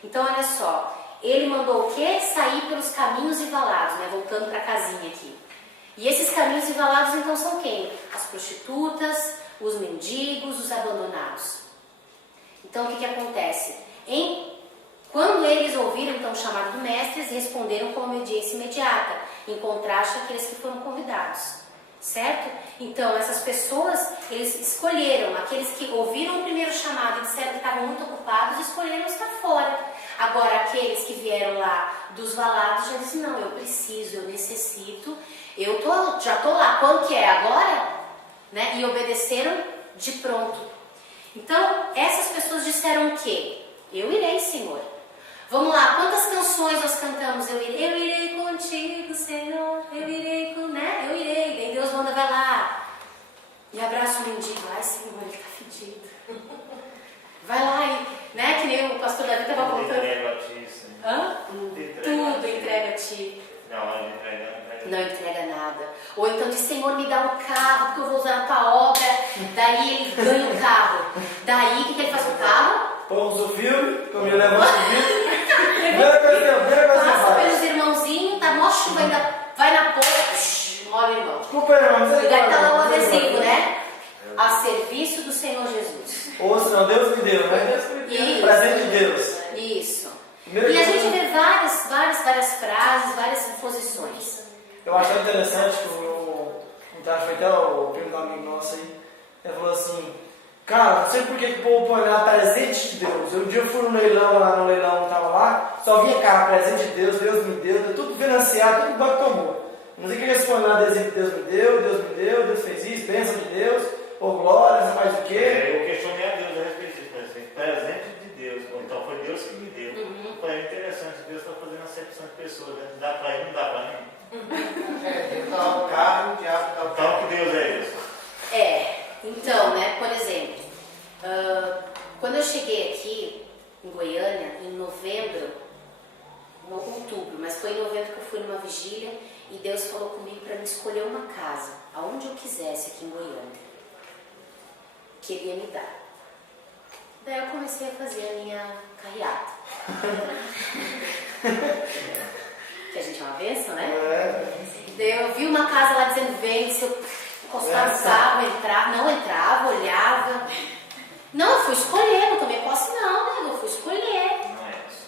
Então olha só, ele mandou o quê? Sair pelos caminhos e valados, né? Voltando para a casinha aqui. E esses caminhos e valados então são quem? As prostitutas, os mendigos, os abandonados. Então o que acontece? Quando eles ouviram então o chamado do mestre, eles responderam com obediência imediata, em contraste àqueles que foram convidados, certo? Então essas pessoas, eles escolheram, aqueles que ouviram o primeiro chamado e disseram que estavam muito ocupados, escolheram estar fora. Agora aqueles que vieram lá dos valados já dizem, não, eu preciso, eu necessito, já estou lá, quando que é? Agora? Né? E obedeceram de pronto. Então essas pessoas disseram o quê? Eu irei, Senhor. Vamos lá, quantas canções nós cantamos? Eu irei contigo, Senhor. Eu irei, né? Eu irei. Daí Deus manda, vai lá. E abraça o mendigo. Ai, Senhor, ele tá fedido. Vai lá e, né? Que nem o pastor Davi estava contando. Entrega a ti, Senhor. Hã? Tudo entrega a ti. Não entrega nada. Ou então diz, Senhor, me dá um carro, porque eu vou usar a tua obra. Daí ele ganha o carro. Daí, o que ele faz com o carro? Pomos o filme, como ele levanta o filme. Primeira coisa passa pelos irmãozinhos, tá mó chuva, ainda vai na porta, molha o irmão. Desculpa, irmão. E daí tá lá o adesivo, né? A serviço do Senhor Jesus. Ou senão, Deus me deu, né? Isso. Presente de Deus. Isso. Primeira E a coisa- gente vê várias frases, várias posições. Eu achei interessante que foi até o primo do amigo nosso aí, ele falou assim, cara, não sei por que o povo põe lá presente de Deus. Um dia eu fui no leilão, lá no leilão tava lá, só vinha cara, presente de Deus, Deus me deu, tudo financiado, tudo banco tomou. Não sei o que eles põem lá, adesivo, Deus me deu, Deus fez isso, bênção de Deus, ou glória, não sei mais o quê. Eu questionei a Deus a respeito disso, mas assim, presente de Deus, ou então foi Deus que me deu. Foi interessante, Deus está fazendo acepção de pessoas, né? Dá para ir, não dá para mim. Deus dá o carro e o diabo dá o Então que Deus é isso? Então, né, por exemplo, quando eu cheguei aqui em Goiânia, em novembro, outubro, mas foi em novembro que eu fui numa vigília e Deus falou comigo para me escolher uma casa, aonde eu quisesse aqui em Goiânia, que Ele ia me dar. Daí eu comecei a fazer a minha carreata. Que a gente é uma bênção, né? Daí eu vi uma casa lá dizendo vende, se eu encostar no carro, não entrava, olhava. Não, eu fui escolher, não tomei posse não, né? Eu fui escolher. Não é isso.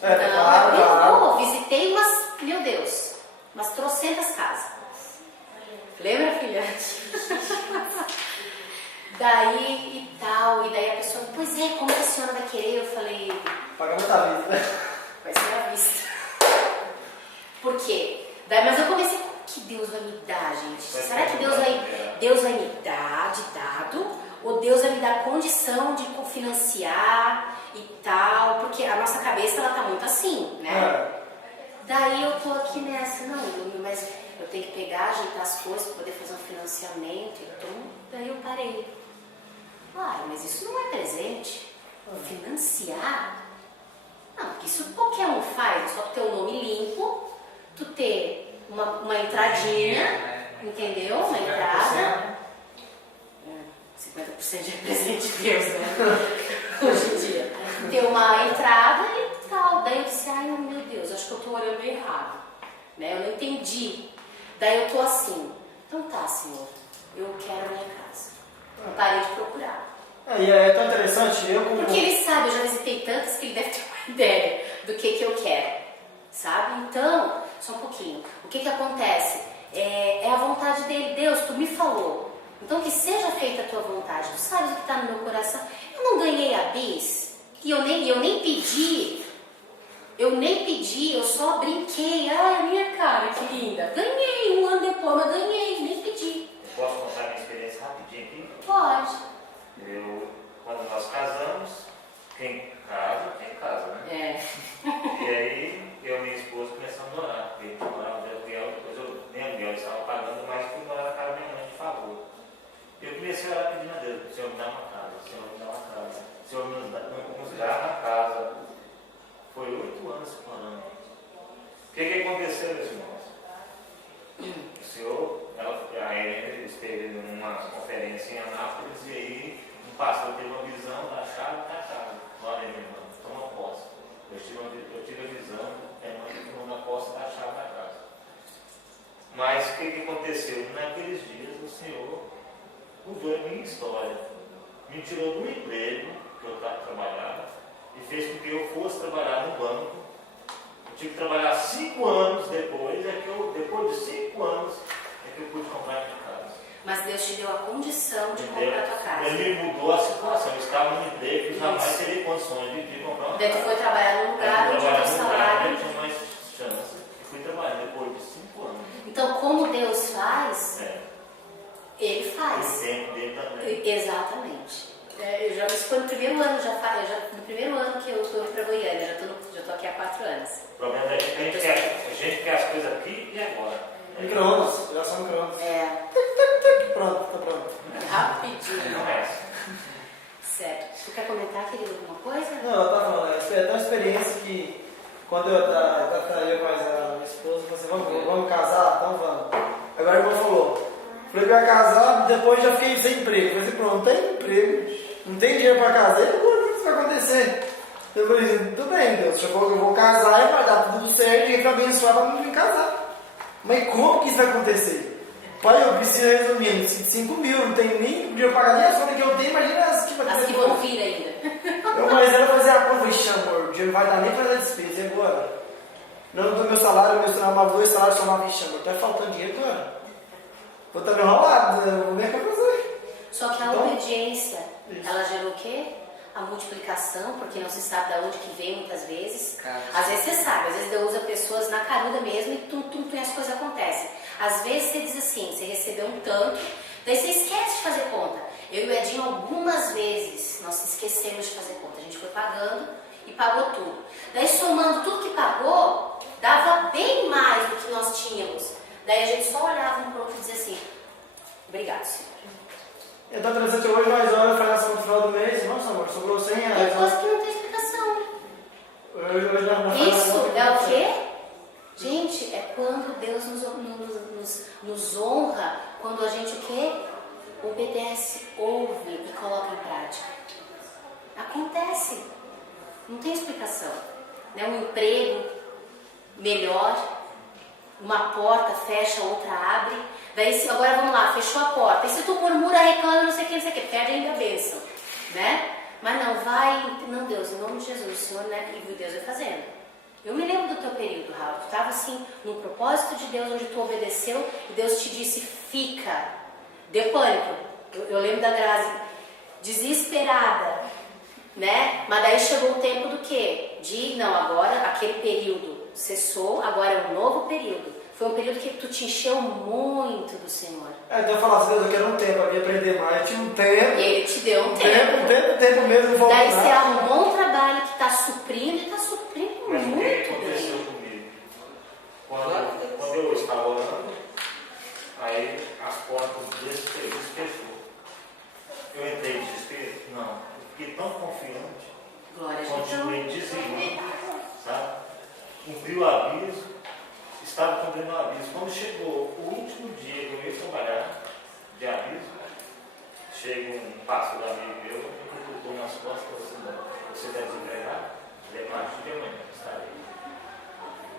Eu visitei meu Deus, umas trocentas casas. Lembra, filha? Daí e tal, e daí a pessoa, pois é, como que a senhora vai querer? Eu falei, Pagamento à vista, né? vai ser à vista. Por quê? Daí, mas eu comecei, como que Deus vai me dar, gente? Será que Deus vai me dar de dado? Ou Deus vai me dar condição de financiar e tal? Porque a nossa cabeça, ela tá muito assim, né? Daí eu tô aqui nessa, mas eu tenho que pegar, ajeitar as coisas para poder fazer um financiamento. Então, daí eu parei. Mas isso não é presente. Financiar? Não, porque isso qualquer um faz. Só tu ter o nome limpo, tu ter uma entradinha, entendeu? Uma entrada. 50% de presente de Deus, né? Hoje em dia. Ter uma entrada e tal. Daí eu disse, ai meu Deus, acho que eu tô olhando errado. Né? Eu não entendi. Daí eu tô assim, então tá, Senhor, eu quero a minha casa. Eu parei de procurar. E é tão interessante, Porque Ele sabe, eu já visitei tantas que Ele deve ter uma ideia do que eu quero. Sabe? Então, só um pouquinho. O que acontece? É a vontade dEle. Deus, Tu me falou. Então que seja feita a Tua vontade. Tu sabes o que está no meu coração. Eu não ganhei a bis. E eu nem pedi, eu só brinquei. Ai, a minha cara, que linda. Ganhei, um ano depois, mas ganhei, nem pedi. Eu posso contar minha experiência rapidinho aqui? Pode. Quando nós casamos, quem casa, né? É. E aí, eu e minha esposa começamos a orar, porque a gente morava de aluguel, depois eu nem aluguel estava pagando, mas fui morar na casa da minha mãe de favor. Eu comecei a orar pedindo a Deus, Senhor, me dá uma casa, Senhor, me dá uma casa, Senhor, nos dá uma casa. Foi 8 anos orando. O que aconteceu, meus irmãos? O Senhor, a Helena esteve numa conferência em Anápolis e aí um pastor teve uma visão da chave da casa. Olha, minha irmã, toma posse. Eu tive a visão, a irmã tomou a posse da chave da casa. Mas o que aconteceu? Naqueles dias o Senhor mudou a minha história. Me tirou do emprego que eu trabalhava e fez com que eu fosse trabalhar no banco. Eu tive que trabalhar 5 anos depois, depois de 5 anos, é que eu pude comprar a minha casa. Mas Deus te deu a condição de comprar a tua casa. Ele mudou a situação. Eu estava num emprego que jamais teria condições de comprar uma casa. Daí tu foi trabalhar num lugar onde o salário... Eu tinha mais chance. E fui trabalhar depois de 5 anos. Então, como Deus faz, Ele faz. O tempo dele também. Exatamente. Isso foi no primeiro ano, no primeiro ano que eu estou para Goiânia, já estou aqui há 4 anos. O problema é que a gente quer as coisas aqui e agora. Micro-ondas, já são micro-ondas. Pronto, tá pronto. Rapidinho. Não é. Certo. Tu quer comentar, querido, alguma coisa? Não, eu tava falando, é tão experiência que quando eu mais a minha esposa, eu falei assim, vamos casar? Então vamos. Agora o irmão falou, falei que ia casar, depois já fiquei sem emprego. Eu falei assim, pronto, não tem emprego, não tem dinheiro para casar, e agora o que isso vai acontecer? Eu falei assim, tudo bem, Deus, já falou que eu vou casar e vai dar tudo certo, e para abençoar para mim casar. Mas como que isso vai acontecer? Pai, eu preciso, resumindo, 5 mil, não tenho nem dinheiro para pagar nem as contas que eu tenho, imagina as que vão vir ainda. Mas ela fazia a conta, vixe, amor, o dinheiro não vai dar nem para fazer a despesa, e agora? Não do meu salário, eu somava 2 salários, somava, vixe, amor, tá faltando dinheiro agora. Vou estar enrolado, né? Vou ver o que eu fazer. Só que a obediência, ela gerou o quê? A multiplicação, porque não se sabe de onde que vem muitas vezes. Às vezes você sabe, às vezes Deus usa pessoas na caruda mesmo e as coisas acontecem. Às vezes você diz assim, você recebeu um tanto, daí você esquece de fazer conta. Eu e o Edinho algumas vezes nós esquecemos de fazer conta. A gente foi pagando e pagou tudo. Daí somando tudo que pagou, dava bem mais do que nós tínhamos. Daí a gente só olhava um pro outro e dizia assim, obrigado, Senhor. Eu estou presente hoje, mas olha, faz as contas no final do mês, nossa amor, sobrou 100 reais. Tem coisa que não tem explicação. Hoje Isso é o quê? Gente, é quando Deus nos honra, quando a gente o quê? Obedece, ouve e coloca em prática. Acontece. Não tem explicação. Né? Um emprego melhor, uma porta fecha, outra abre. Daí, agora vamos lá, fechou a porta. E se tu murmura, reclama, não sei o que, perde ainda a bênção. Né? Mas não, vai, não, Deus, em nome de Jesus, o Senhor, né? E Deus vai fazendo. Eu me lembro do teu período, Raul. Tu estava assim, num propósito de Deus, onde tu obedeceu, e Deus te disse, fica. Deu pânico. Eu lembro da Grazi, desesperada, né? Mas daí chegou o tempo do quê? Não, agora aquele período cessou, agora é um novo período. Foi um período que tu te encheu muito do Senhor. Então eu falava assim, Deus, eu quero um tempo, para me aprender mais. Eu tinha um tempo. E Ele te deu um tempo. Tempo mesmo. Daí você arrumou um trabalho que está suprindo e está suprindo Mas o que muito aconteceu bem. comigo? Quando eu estava orando, aí as portas desse serviço fechou. Eu entrei em desespero? Não. Eu fiquei tão confiante. Glória a Deus. Continuei dizimando, sabe? Cumpri o aviso, estava cumprindo o aviso. Quando chegou o último dia que eu ia trabalhar de aviso, chega um pastor amigo meu, que botou nas costas e falou assim, você está desempregado? Ele é parte de amanhã, está aí.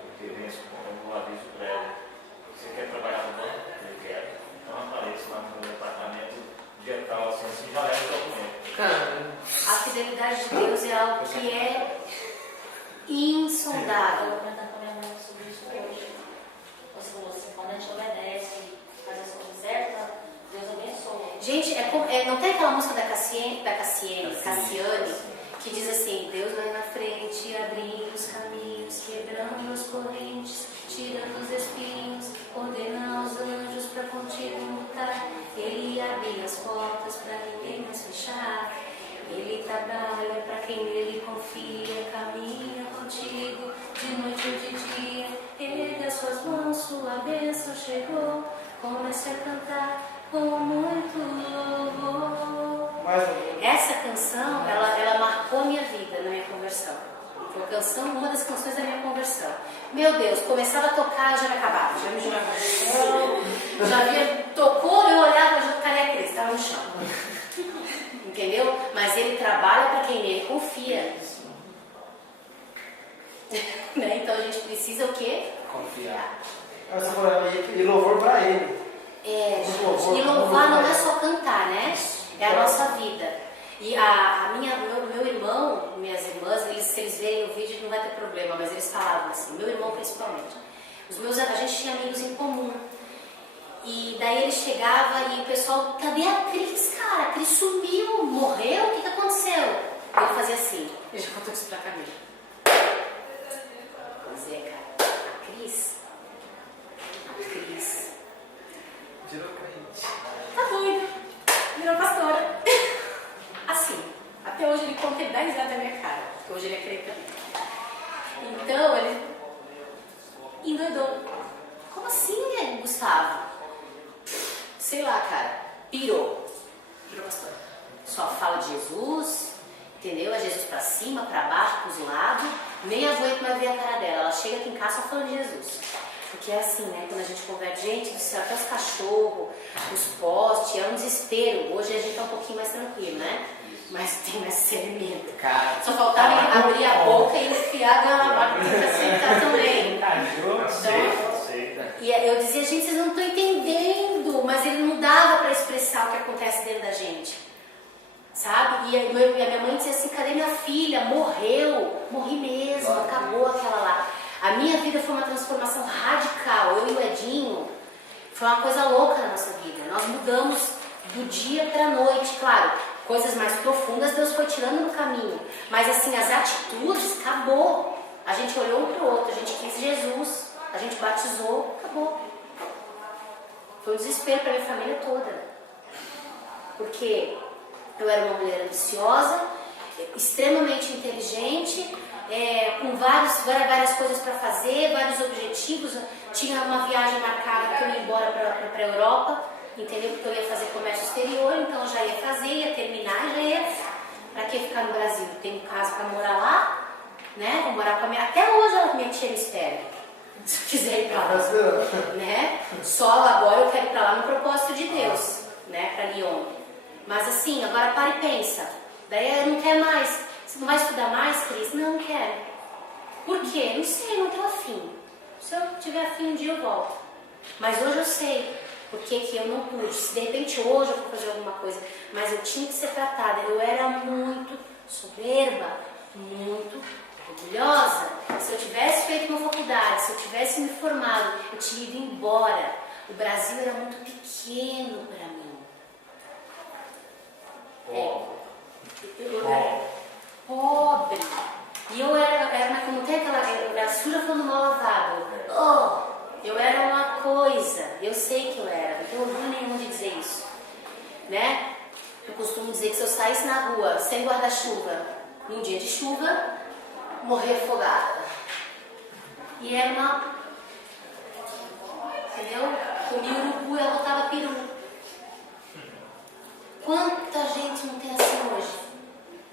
Porque vem o aviso para ele. Você quer trabalhar no banco? Ele quer. Então apareça lá no meu departamento, dia tal, assim, já leva o documento. A fidelidade de Deus é algo que é insondável. Comentando com a minha mãe sobre isso hoje. Você falou assim, quando a gente obedece, faz as coisas certas, Deus abençoa. Gente, não tem aquela música da Cassiane, que diz assim: Deus vai na frente, abrindo os caminhos, quebrando as correntes, tirando os espinhos, ordena aos anjos para contigo lutar. Ele abre as portas para ninguém mais fechar. Ele trabalha para quem nele confia, caminha contigo de noite ou de dia. Ergue as suas mãos, sua bênção chegou. Comece a cantar com muito louvor. Essa canção, ela marcou a minha vida na minha conversão. Foi a canção, uma das canções da minha conversão. Meu Deus, começava a tocar, já me acabava. Já me jogava no chão. Já via, tocou, eu olhava, já cadê a Cris? Estava no chão. Entendeu? Mas ele trabalha para quem nele confia. Né? Então a gente precisa o quê? Confiar. Você falou, e louvor para ele. É, gente, e louvar não é só cantar, né? É a nossa vida. E meu irmão, minhas irmãs, se eles verem o vídeo não vai ter problema, mas eles falavam assim, meu irmão principalmente. A gente tinha amigos em comum. E daí ele chegava e o pessoal, cadê a Cris, cara? A Cris sumiu, morreu, o que aconteceu? Ele fazia assim, eu já contou isso pra Camila. Pois é, cara, a Cris Virou crente. tá doido, virou pastora. Assim, até hoje ele conta, ele dá risada na minha cara, porque hoje ele é crente também. Então ele endoidou. Como assim, Gustavo? Sei lá, cara, pirou pastor. Só fala de Jesus, entendeu? É Jesus pra cima, pra baixo, pros lados. Nem aguento mais ver a cara dela. Ela chega aqui em casa só falando de Jesus. Porque é assim, né? Quando a gente converte, gente do céu, até os cachorros, os postes, é um desespero. Hoje a gente tá um pouquinho mais tranquilo, né? Mas tem mais sedimento. Só faltava abrir a boca e enfiar na barriga pra sentar também. Então, e eu dizia, gente, vocês não estão entendendo, mas ele não dava para expressar o que acontece dentro da gente, sabe? E a minha mãe dizia assim, cadê minha filha? Morreu, morri mesmo, acabou aquela lá. A minha vida foi uma transformação radical, eu e o Edinho, foi uma coisa louca na nossa vida. Nós mudamos do dia para a noite, claro, coisas mais profundas Deus foi tirando no caminho, mas assim, as atitudes, acabou. A gente olhou um para o outro, a gente quis Jesus. A gente batizou, acabou. Foi um desespero para minha família toda. Porque eu era uma mulher ambiciosa, extremamente inteligente, com várias coisas para fazer, vários objetivos. Tinha uma viagem marcada que eu ia embora para a Europa, entendeu? Porque eu ia fazer comércio exterior, então eu já ia fazer, ia terminar e já ia. Para que ficar no Brasil? Tenho casa para morar lá, né? Vou morar com a minha. Até hoje a minha tia me espera. Se quiser ir para lá, né? Só agora eu quero ir para lá no propósito de Deus, né? Para Lyon. Mas assim, agora para e pensa. Daí eu não quer mais. Você não vai estudar mais, Cris? Não quero. Por quê? Não sei, não estou afim. Se eu tiver afim um dia eu volto. Mas hoje eu sei por que eu não pude. Se de repente hoje eu vou fazer alguma coisa, mas eu tinha que ser tratada. Eu era muito soberba, muito orgulhosa. Se eu tivesse feito uma faculdade, se eu tivesse me formado, eu tinha ido embora. O Brasil era muito pequeno para mim. Eu era pobre. E eu era como tem aquela suja falando mal lavado. Eu era uma coisa. Eu sei que eu era. Não tenho orgulho nenhum de dizer isso. Né? Eu costumo dizer que se eu saísse na rua sem guarda-chuva, num dia de chuva, morrer afogada. E era uma... Entendeu? Comia urubu e ela botava peru. Quanta gente não tem assim hoje?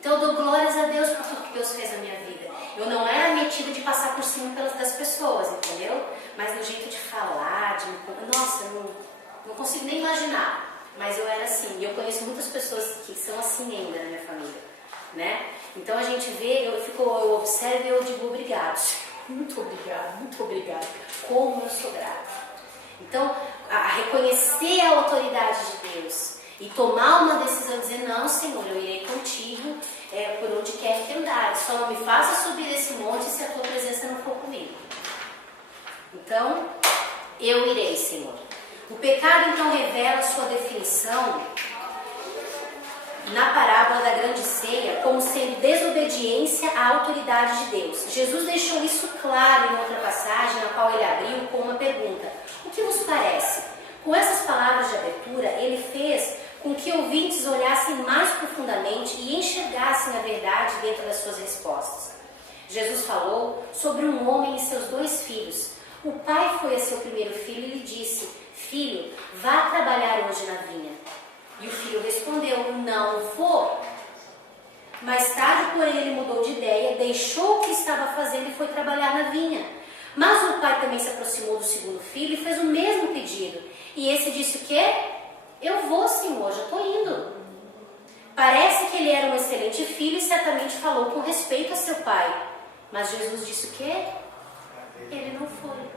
Então eu dou glórias a Deus por tudo que Deus fez na minha vida. Eu não era metida de passar por cima das pessoas, entendeu? Mas no jeito de falar, nossa, eu não consigo nem imaginar. Mas eu era assim. E eu conheço muitas pessoas que são assim ainda na minha família, né? Então a gente vê, eu observo e eu digo obrigado. Muito obrigado, muito obrigado. Como eu sou grata. Então, a reconhecer a autoridade de Deus e tomar uma decisão e dizer, não, Senhor, eu irei contigo por onde quer que andar. Só não me faça subir esse monte se a tua presença não for comigo. Então, eu irei, Senhor. O pecado, então, revela a sua definição na parábola da grande ceia como sendo desobediência à autoridade de Deus. Jesus deixou isso claro em outra passagem, na qual ele abriu com uma pergunta: o que vos parece? Com essas palavras de abertura, ele fez com que ouvintes olhassem mais profundamente e enxergassem a verdade dentro das suas respostas. Jesus falou sobre um homem e seus 2 filhos. O pai foi a seu primeiro filho e lhe disse: filho, vá trabalhar hoje na vinha. E o filho respondeu: não vou. Mais tarde, porém, ele mudou de ideia, deixou o que estava fazendo e foi trabalhar na vinha. Mas o pai também se aproximou do segundo filho e fez o mesmo pedido. E esse disse o quê? Eu vou, senhor, já estou indo. Parece que ele era um excelente filho e certamente falou com respeito a seu pai. Mas Jesus disse o quê? Ele não foi.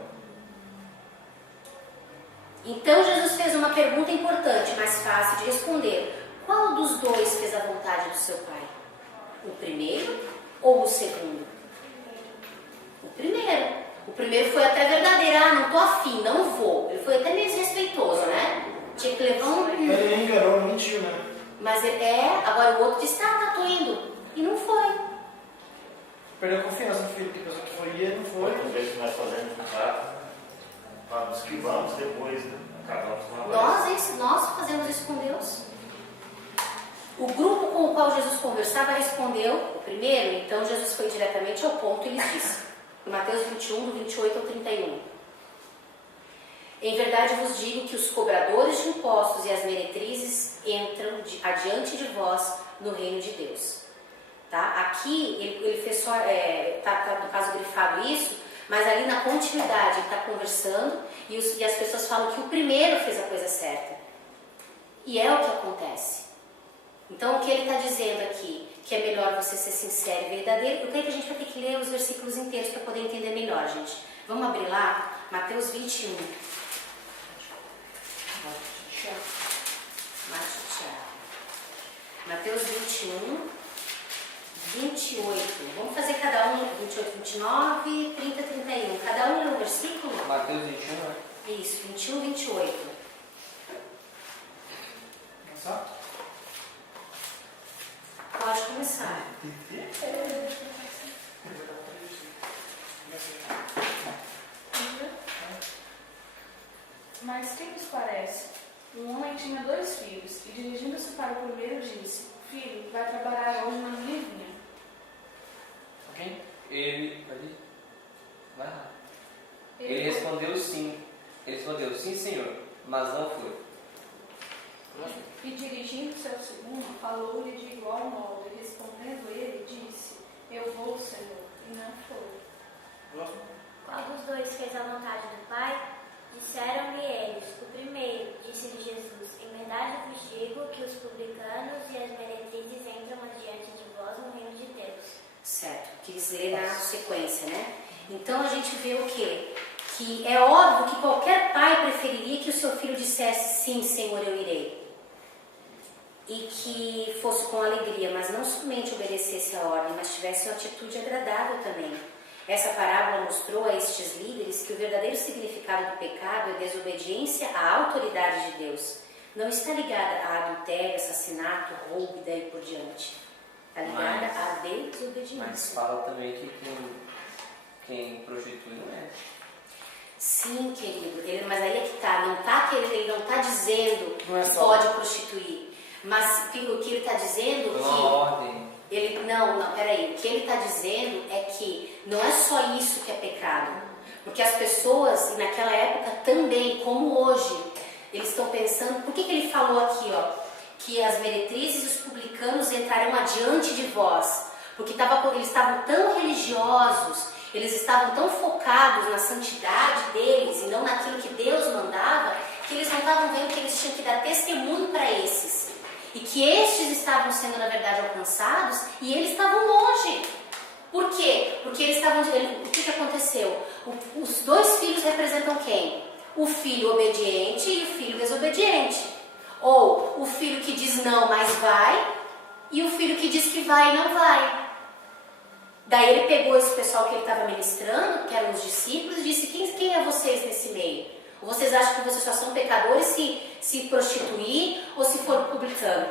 Então Jesus fez uma pergunta importante, mas fácil de responder. Qual dos 2 fez a vontade do seu pai? O primeiro ou o segundo? O primeiro. O primeiro foi até verdadeiro. Ah, não tô afim, não vou. Ele foi até meio desrespeitoso, né? Tinha que levar um... Ele enganou, mentiu, né? Mas agora o outro disse: tá, tô indo. E não foi. Perdeu confiança no filho, que pensou que foi e ele não foi. Quantas vezes nós fazemos um trato, vamos que vamos, depois acabamos com uma Nós fazemos isso com Deus. O grupo com o qual Jesus conversava respondeu o primeiro. Então Jesus foi diretamente ao ponto e lhes disse, em Mateus 21, do 28 ao 31: em verdade vos digo que os cobradores de impostos e as meretrizes entram adiante de vós no reino de Deus. Tá? Aqui ele fez só, tá no caso grifado isso, mas ali na continuidade ele está conversando e as pessoas falam que o primeiro fez a coisa certa. E é o que acontece. Então o que ele está dizendo aqui? Que é melhor você ser sincero e verdadeiro. Eu creio que a gente vai ter que ler os versículos inteiros para poder entender melhor, gente. Vamos abrir lá, Mateus 21. Mateus 21, 28. Vamos fazer cada um, 28, 29, 30, 31. Cada um lê um versículo? Mateus 21, né? Isso, 21, 28. Começar? Pode começar. Mas quem nos parece? Um homem tinha 2 filhos, e dirigindo-se para o primeiro disse: filho, vai trabalhar hoje na minha vinha. Ok? Ele. Ali. Vai lá. Ele respondeu sim. Ele respondeu: sim, senhor, mas não foi. E dirigindo-se ao segundo, falou-lhe de igual modo, e respondendo ele, disse: eu vou, senhor, e não foi. Qual dos 2 fez a vontade do Pai? Disseram-lhe eles: o primeiro. Disse-lhe Jesus: em verdade vos digo que os publicanos e as meretrizes entram adiante de vós no reino de Deus. Certo, quis ler na sequência, né? Então a gente vê o quê? Que é óbvio que qualquer pai preferiria que o seu filho dissesse: sim, Senhor, eu irei. E que fosse com alegria, mas não somente obedecesse a ordem, mas tivesse uma atitude agradável também. Essa parábola mostrou a estes líderes que o verdadeiro significado do pecado é desobediência à autoridade de Deus. Não está ligada a adultério, assassinato, roubo e daí por diante. Está ligada à desobediência. Mas fala também que quem prostitui não é. Sim, querido, mas aí é que tá, ele não está dizendo Não é que só. pode prostituir, mas o que ele está dizendo Uma ordem. Peraí, o que ele está dizendo é que não é só isso que é pecado, porque as pessoas naquela época também, como hoje, eles estão pensando, por que ele falou aqui, ó, que as meretrizes e os publicanos entrarão adiante de vós, porque eles estavam tão religiosos, eles estavam tão focados na santidade deles e não naquilo que Deus mandava, que eles não estavam vendo que eles tinham que dar testemunho para esses. E que estes estavam sendo, na verdade, alcançados e eles estavam longe. Por quê? Porque eles estavam... O que aconteceu? Os 2 filhos representam quem? O filho obediente e o filho desobediente. Ou o filho que diz não, mas vai, e o filho que diz que vai e não vai. Daí ele pegou esse pessoal que ele estava ministrando, que eram os discípulos, e disse: quem é vocês nesse meio? Ou vocês acham que vocês só são pecadores se prostituir ou se for publicano?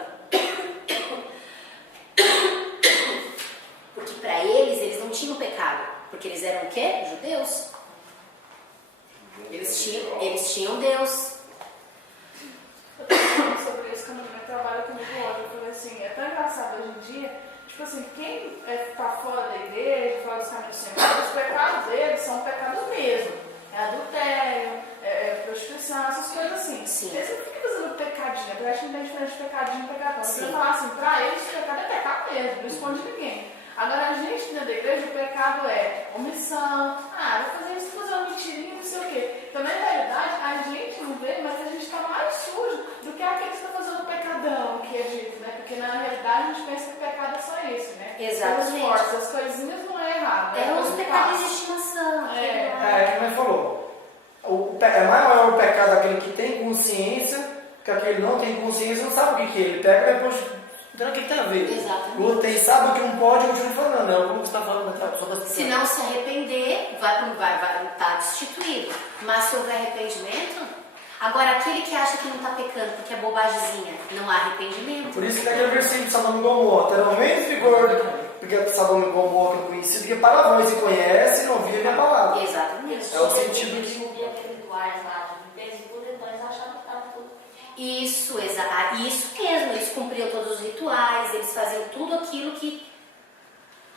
Porque eles eram o quê? Judeus. Eles tinham Deus. Eu tô falando sobre isso quando eu trabalho comigo hoje. Eu falei assim, é tão engraçado hoje em dia, tipo assim, quem tá fora da igreja, fora dos caminhos sem Deus, os pecados deles são pecados mesmo. É adultério, é prostituição, essas coisas assim. Sim. Eles não ficam fazendo pecadinho, eu acho que bem diferente de pecadinho e pecadão. Você Sim. falar assim, pra eles o pecado é pecado mesmo, não esconde ninguém. Agora a gente dentro da igreja, o pecado é omissão, vou fazer isso, vou fazer uma mentirinha, não sei o quê. Então, na realidade, a gente não vê, mas a gente está mais sujo do que aquele que está fazendo o pecadão, que é dito, né? Porque na realidade a gente pensa que o pecado é só isso, né? Exatamente. Os fortes, as coisinhas não é errado. É os pecados de estimação. Como ele falou, é maior o pecado aquele que tem consciência, que aquele que não tem consciência não sabe o que é. Ele pega e depois. Então o que tem a ver? Exatamente. O outro sabe o que um pode e o outro não fala, não. Como você está falando da pessoa das Se não se arrepender, vai estar destituído. Mas se houver arrependimento, agora aquele que acha que não está pecando porque é bobagemzinha, não há arrependimento. Por isso que tem aquele versículo de Sodoma e Gomorra, terá o mesmo vigor porque Sodoma e Gomorra que eu conheci, porque para vós e conhece e não via minha palavra. Exatamente. É o sentido Eles que... cumpriam aqueles rituais lá de limpeza e tudo, então eles achavam que estava tudo. Isso mesmo, eles cumpriam todos os rituais, eles faziam tudo aquilo que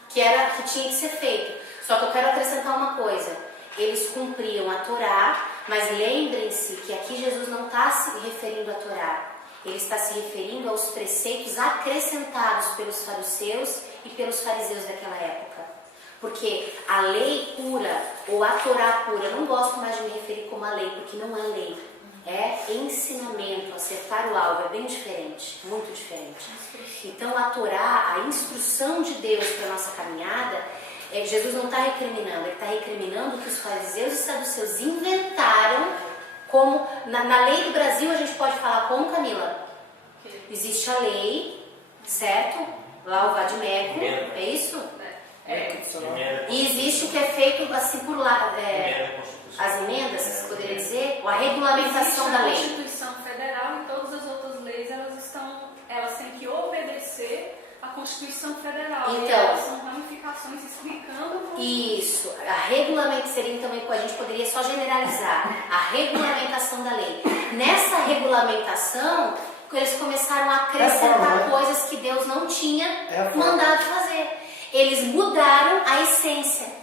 tinha que ser feito. Só que eu quero acrescentar uma coisa, eles cumpriam a Torá, mas lembrem-se que aqui Jesus não está se referindo à Torá, ele está se referindo aos preceitos acrescentados pelos saduceus e pelos fariseus daquela época. Porque a lei pura, ou a Torá pura, eu não gosto mais de me referir como a lei, porque não é lei. É ensinamento, acertar o alvo, é bem diferente, muito diferente. Então a Torá, a instrução de Deus para a nossa caminhada, Jesus não está recriminando, ele está recriminando o que os fariseus e saduceus inventaram, como, na lei do Brasil a gente pode falar como, Camila? Existe a lei, certo? Lá o Vadimeco, é isso? E existe o que é feito assim por lá, as emendas, você poderia dizer, ou a regulamentação da lei. A Constituição Federal e todas as outras leis, elas têm que obedecer à Constituição Federal. Então, e elas são ramificações explicando como... Isso, a regulamentação seria também, a gente poderia só generalizar, a regulamentação da lei. Nessa regulamentação, eles começaram a acrescentar coisas que Deus não tinha mandado fazer. Eles mudaram a essência.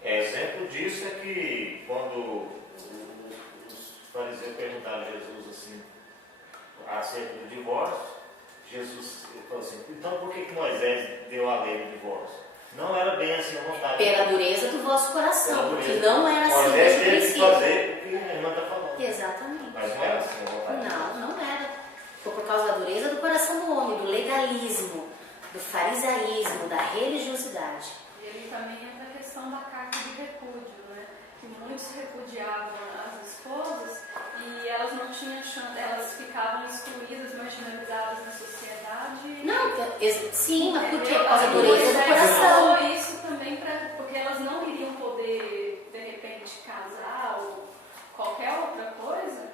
Exemplo disso é que quando os fariseus perguntaram a Jesus assim, acerca do divórcio, Jesus falou assim, então por que Moisés deu a lei do divórcio? Não era bem assim a vontade. Pela dureza do vosso coração, porque não era assim Moisés desde o teve que princípio. fazer o que a irmã está falando. Exatamente. Mas não era assim a vontade. Não era. Foi por causa da dureza do coração do homem, do legalismo, do farisaísmo, da religiosidade. E ele também entra a questão da carta de repúdio, né? Que muitos repudiavam as esposas e elas não tinham chance, elas ficavam excluídas, marginalizadas na sociedade. Não, sim, mas por quê? Por causa da dureza do coração. Falou isso também porque elas não iriam poder, de repente, casar ou qualquer outra coisa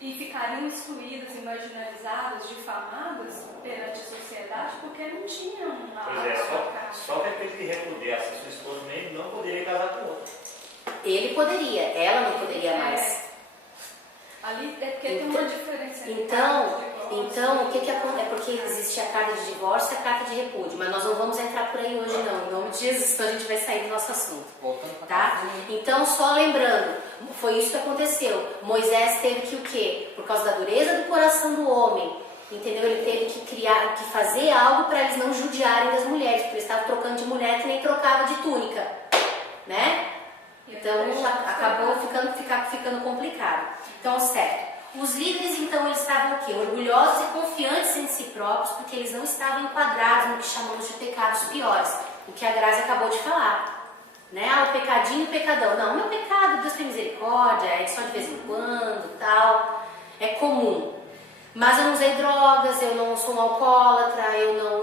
e ficariam excluídas e marginalizadas, difamadas perante a sociedade porque não tinham a só que aquele que repudiasse a sua esposa mesmo não poderia casar com outra. Ele poderia, ela não poderia mais. Ali é porque tem uma diferença. Então, o que acontece? É porque existe a carta de divórcio e a carta de repúdio, mas nós não vamos entrar por aí hoje não, em nome de Jesus, então a gente vai sair do nosso assunto. Tá? Então, só lembrando, foi isso que aconteceu. Moisés teve que o quê? Por causa da dureza do coração do homem, entendeu? Ele teve que fazer algo para eles não judiarem das mulheres, porque eles estavam trocando de mulher que nem trocava de túnica, né? Então acabou ficando complicado. Então, certo. Os líderes, então, eles estavam o quê? Orgulhosos e confiantes em si próprios, porque eles não estavam enquadrados no que chamamos de pecados piores, o que a Grazi acabou de falar. Né? O pecadinho e o pecadão. Não, meu pecado, Deus tem misericórdia, é só de vez em quando, tal. É comum. Mas eu não usei drogas, eu não sou um alcoólatra, eu não.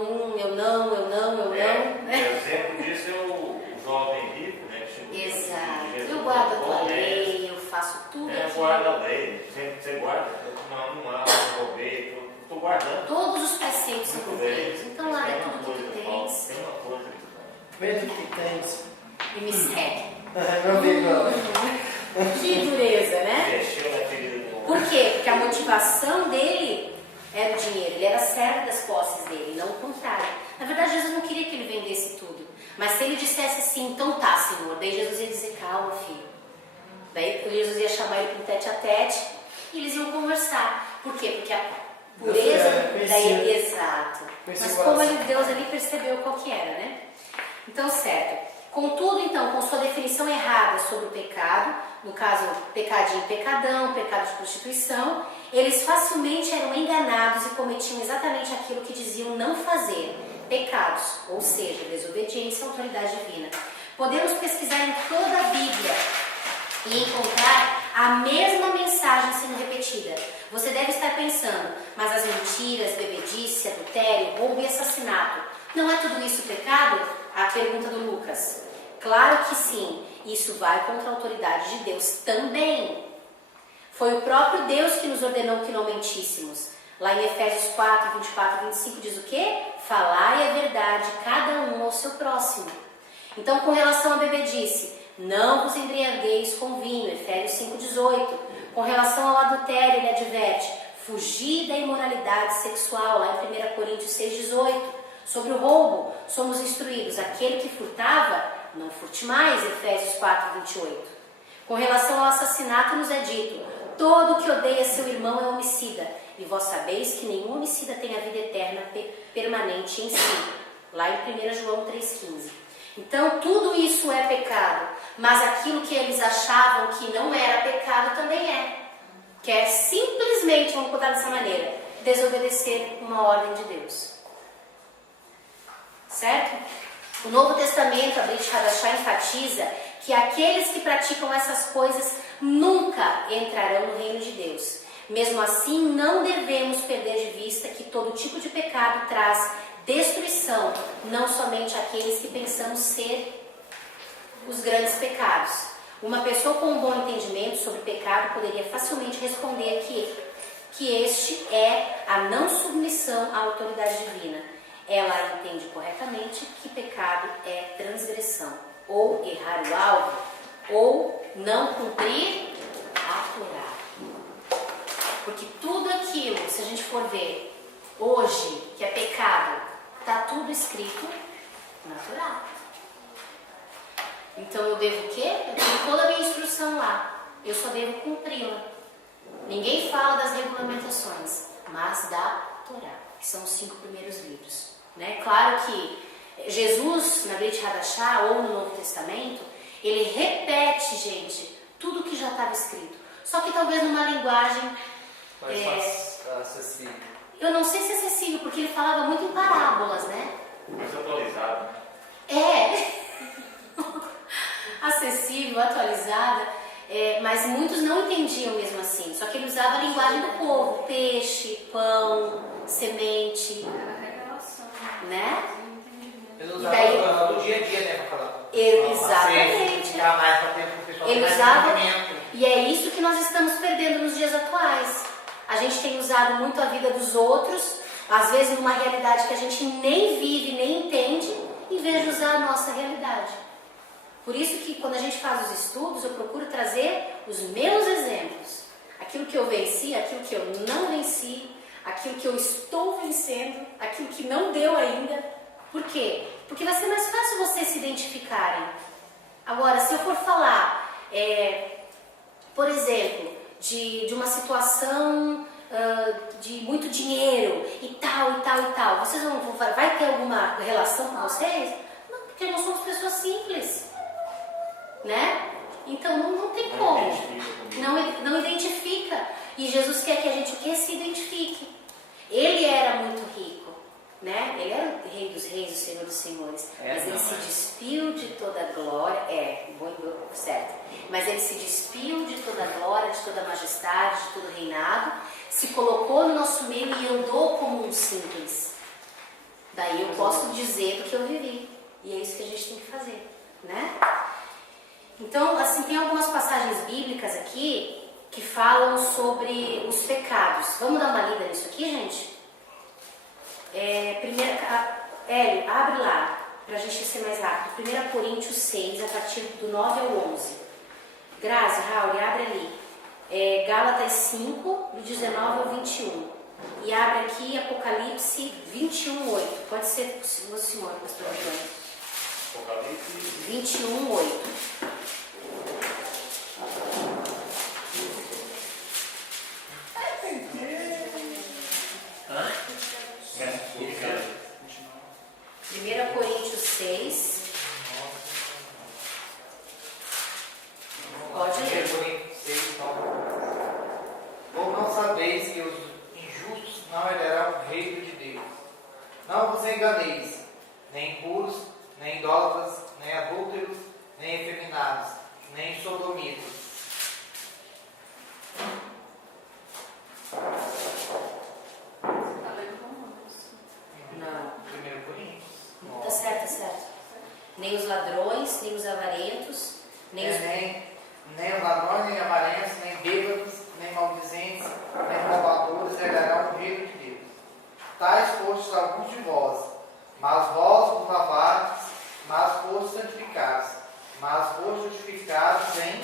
Né? Exemplo disso é o jovem rico, né? Que chegou. Exato. Eu guardo a tua lei, eu faço tudo aquilo. Guarda a lei, você guarda, não roubei, estou guardando. Todos os preceitos são Muito bem. cumpridos. Então lá é tudo o que Tem tens. uma coisa que Vê tudo que tens. e me segue. Meu amigo. Que dureza, né? Mexeu na ferida do homem. Por quê? Porque a motivação dele era o dinheiro, ele era servo das posses dele, não o contrário. Na verdade, Jesus não queria que ele vendesse tudo. Mas se ele dissesse assim, então tá, Senhor, daí Jesus ia dizer, calma, filho. Daí Jesus ia chamar ele para um tete-a-tete e eles iam conversar. Por quê? Porque a pureza daí é exato. Mas como Deus ali percebeu qual que era, né? Então, certo. Contudo, então, com sua definição errada sobre o pecado, no caso, pecadinho, pecadão, pecado de prostituição, eles facilmente eram enganados e cometiam exatamente aquilo que diziam não fazer, pecados, ou seja, desobediência à autoridade divina. Podemos pesquisar em toda a Bíblia e encontrar a mesma mensagem sendo repetida. Você deve estar pensando, mas as mentiras, bebedice, adultério, roubo e assassinato, não é tudo isso pecado? A pergunta do Lucas. Claro que sim, isso vai contra a autoridade de Deus também. Foi o próprio Deus que nos ordenou que não mentíssemos. Lá em Efésios 4, 24 e 25 diz o quê? Falai a verdade, cada um ao seu próximo. Então, com relação à bebedice, não vos embriagueis com vinho, Efésios 5, 18. Com relação ao adultério, ele adverte, fugir da imoralidade sexual, lá em 1 Coríntios 6, 18. Sobre o roubo, somos instruídos, aquele que furtava, não furte mais, Efésios 4, 28. Com relação ao assassinato, nos é dito, todo que odeia seu irmão é homicida, e vós sabeis que nenhum homicida tem a vida eterna permanente em si. Lá em 1 João 3,15. Então, tudo isso é pecado, mas aquilo que eles achavam que não era pecado também é. Que é simplesmente, vamos botar dessa maneira, desobedecer uma ordem de Deus. Certo? O Novo Testamento, a Brit Hadashah, enfatiza que aqueles que praticam essas coisas nunca entrarão no reino de Deus. Mesmo assim, não devemos perder de vista que todo tipo de pecado traz destruição, não somente aqueles que pensamos ser os grandes pecados. Uma pessoa com um bom entendimento sobre pecado poderia facilmente responder que este é a não submissão à autoridade divina. Ela entende corretamente que pecado é transgressão, ou errar o alvo, ou não cumprir a Torá. Porque tudo aquilo, se a gente for ver hoje, que é pecado, está tudo escrito na Torá. Então eu devo o quê? Eu tenho toda a minha instrução lá. Eu só devo cumpri-la. Ninguém fala das regulamentações, mas da Torá, que são os 5 primeiros livros. Né? Claro que Jesus, na Brit Hadashah ou no Novo Testamento, ele repete, gente, tudo que já estava escrito. Só que talvez numa linguagem mais acessível. Eu não sei se é acessível, porque ele falava muito em parábolas, né? Mais atualizado, né? É. Acessível, atualizada. Mas muitos não entendiam mesmo assim. Só que ele usava a linguagem do povo. Peixe, pão, semente. Né? Ele usava do dia a dia, né? Pra falar. Exatamente. Mais pra tempo, o pessoal ele mais usava. entendimento. E é isso que nós estamos perdendo nos dias atuais. A gente tem usado muito a vida dos outros, às vezes numa realidade que a gente nem vive, nem entende, em vez de usar a nossa realidade. Por isso que quando a gente faz os estudos, eu procuro trazer os meus exemplos. Aquilo que eu venci, aquilo que eu não venci, aquilo que eu estou vencendo, aquilo que não deu ainda. Por quê? Porque vai ser mais fácil vocês se identificarem. Agora, se eu for falar, por exemplo, de uma situação de muito dinheiro e tal, vocês vai ter alguma relação com vocês? Não, porque nós somos pessoas simples, né? Então não tem como, não identifica. E Jesus quer que a gente se identifique. Ele era muito rico, né? Ele era o rei dos reis, o senhor dos senhores, mas ele se despiu de toda a glória, certo, mas ele se despiu de toda a glória, de toda a majestade, de todo o reinado, se colocou no nosso meio e andou como um simples. Daí eu posso dizer do que eu vivi, e é isso que a gente tem que fazer, né? Então, assim, tem algumas passagens bíblicas aqui que falam sobre os pecados. Vamos dar uma lida nisso aqui, gente? Hélio, abre lá. para a gente ser mais rápido. 1 Coríntios 6, a partir do 9 ao 11. Grazi, Raul, abre ali. Gálatas 5, do 19 ao 21. E abre aqui Apocalipse 21, 8. Pode ser o senhor, pastor Antônio. Apocalipse 21, 8. Hã? 1 Coríntios 6. Pode ler. Ou não sabeis que os injustos não herdarão o reino de Deus? Não vos enganeis, nem impuros, nem idólatras, nem adúlteros, nem efeminados, nem sodomitas. Não. 1 Coríntios. Tá certo, tá certo. Nem os ladrões, nem os avarentos, nem os... Nem os ladrões, nem avarentos, nem bêbados, nem maldizentes, nem roubadores herdarão o reino de Deus. Tais fostes alguns de vós, mas vós vos lavastes, mas fostes santificados, mas fostes justificados em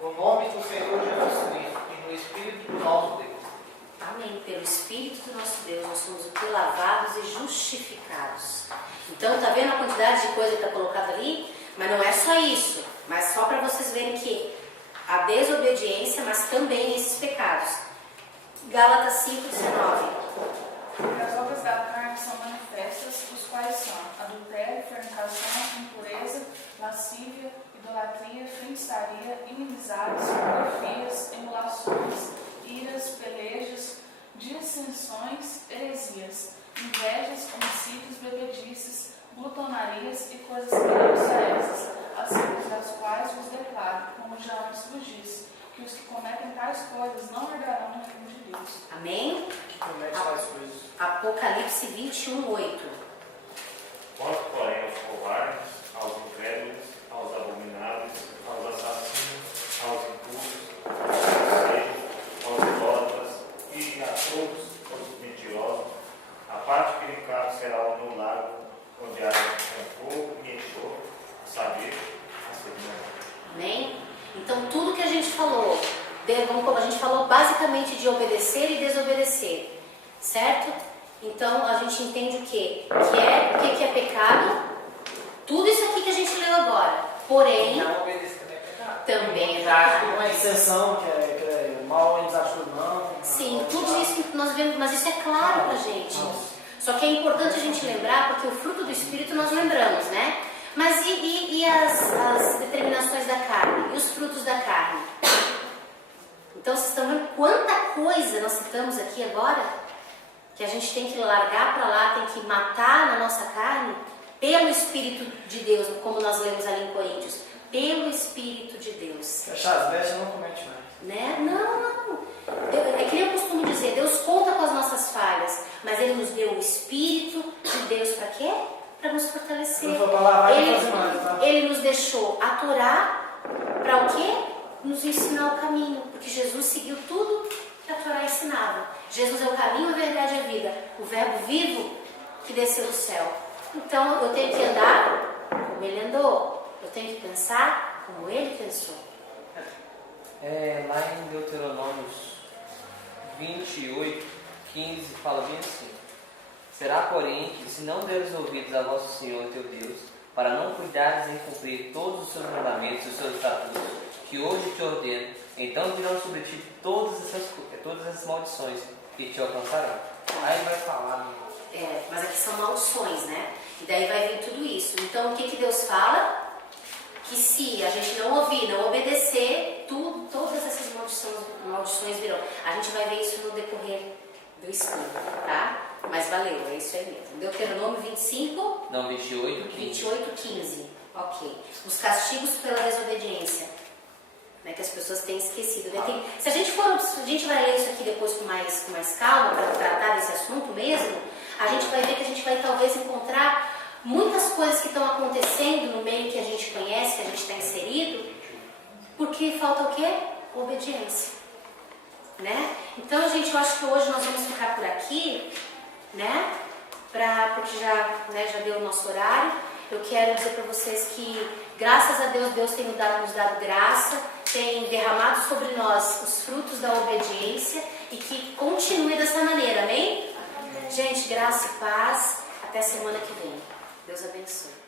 o nome do Senhor Jesus Cristo e no Espírito do nosso Deus. Amém. Pelo Espírito do nosso Deus, nós somos o que? Lavados e justificados. Então, tá vendo a quantidade de coisa que está colocada ali? Mas não é só isso. Mas só para vocês verem que a desobediência, mas também esses pecados. Gálatas 5, 19. As obras da carne são manifestas, os quais são adultério, fornicação, impureza, lascívia, idolatria, feitiçaria, inimizades, porfias, emulações, iras, pelejas, dissensões, heresias, invejas, homicídios, bebedices, glutonarias e coisas semelhantes a essas, acerca das quais vos declaro, como já antes vos disse, que os que cometem tais coisas não herdarão o reino de Deus. Amém? Como é que faz coisas? Apocalipse 21, 8. Quanto, porém, aos covardes, aos incrédulos, aos abomináveis, aos assassinos, aos impuros, aos feios, aos idólatras e a todos os mentirosos, a parte que lhe cabe será no lago, onde há fogo e enxofre, a saber, a segunda. Amém? Então, tudo que a gente falou, a gente falou basicamente de obedecer e desobedecer, certo? Então, a gente entende o quê? O que é pecado? Tudo isso aqui que a gente leu agora. Porém, Não obedecer também é pecado. também é Tem pecado. uma exceção que é mal em desatitude, não. Sim, tudo isso que nós vemos, mas isso é claro pra gente. Só que é importante a gente lembrar, porque o fruto do Espírito nós lembramos, né? Mas e as determinações da carne? E os frutos da carne? Então, vocês estão vendo quanta coisa nós citamos aqui agora? Que a gente tem que largar para lá, tem que matar na nossa carne pelo Espírito de Deus, como nós lemos ali em Coríntios. Pelo Espírito de Deus. Fechar as vestes não comete mais. Né? Não. É que nem eu costumo dizer, Deus conta com as nossas falhas, mas Ele nos deu o Espírito de Deus para quê? Para nos fortalecer. Não foi para lavar e fazer mais, tá? Ele nos deixou a Torá para o quê? Nos ensinar o caminho, porque Jesus seguiu tudo que a Torá ensinava. Jesus é o caminho, a verdade e a vida, o verbo vivo que desceu do céu. Então eu tenho que andar como Ele andou, eu tenho que pensar como Ele pensou. Lá em Deuteronômio 28, 15, fala bem assim: será, porém, que se não deres ouvidos a vosso Senhor teu Deus, para não cuidares em cumprir todos os seus mandamentos e os seus estatutos, que hoje te ordeno, então virão sobre ti todas essas maldições que te alcançarão. Aí vai falar, Mas aqui são maldições, né? E daí vai vir tudo isso. Então o que Deus fala? Que se a gente não ouvir, não obedecer, todas essas maldições virão. A gente vai ver isso no decorrer do estudo, tá? Mas valeu, é isso aí mesmo. Deuteronômio 25? Não, 28, 15. 28, 15. Ok. Os castigos pela desobediência. Né, que as pessoas têm esquecido. Né? Se a gente vai ler isso aqui depois com mais calma, para tratar desse assunto mesmo, a gente vai ver que a gente vai talvez encontrar muitas coisas que estão acontecendo no meio que a gente conhece, que a gente está inserido, porque falta o quê? Obediência. Né? Então, gente, eu acho que hoje nós vamos ficar por aqui, né? porque já deu o nosso horário, eu quero dizer para vocês que, graças a Deus, Deus tem nos dado graça, tem derramado sobre nós os frutos da obediência e que continue dessa maneira, amém? Gente, graça e paz. Até semana que vem. Deus abençoe.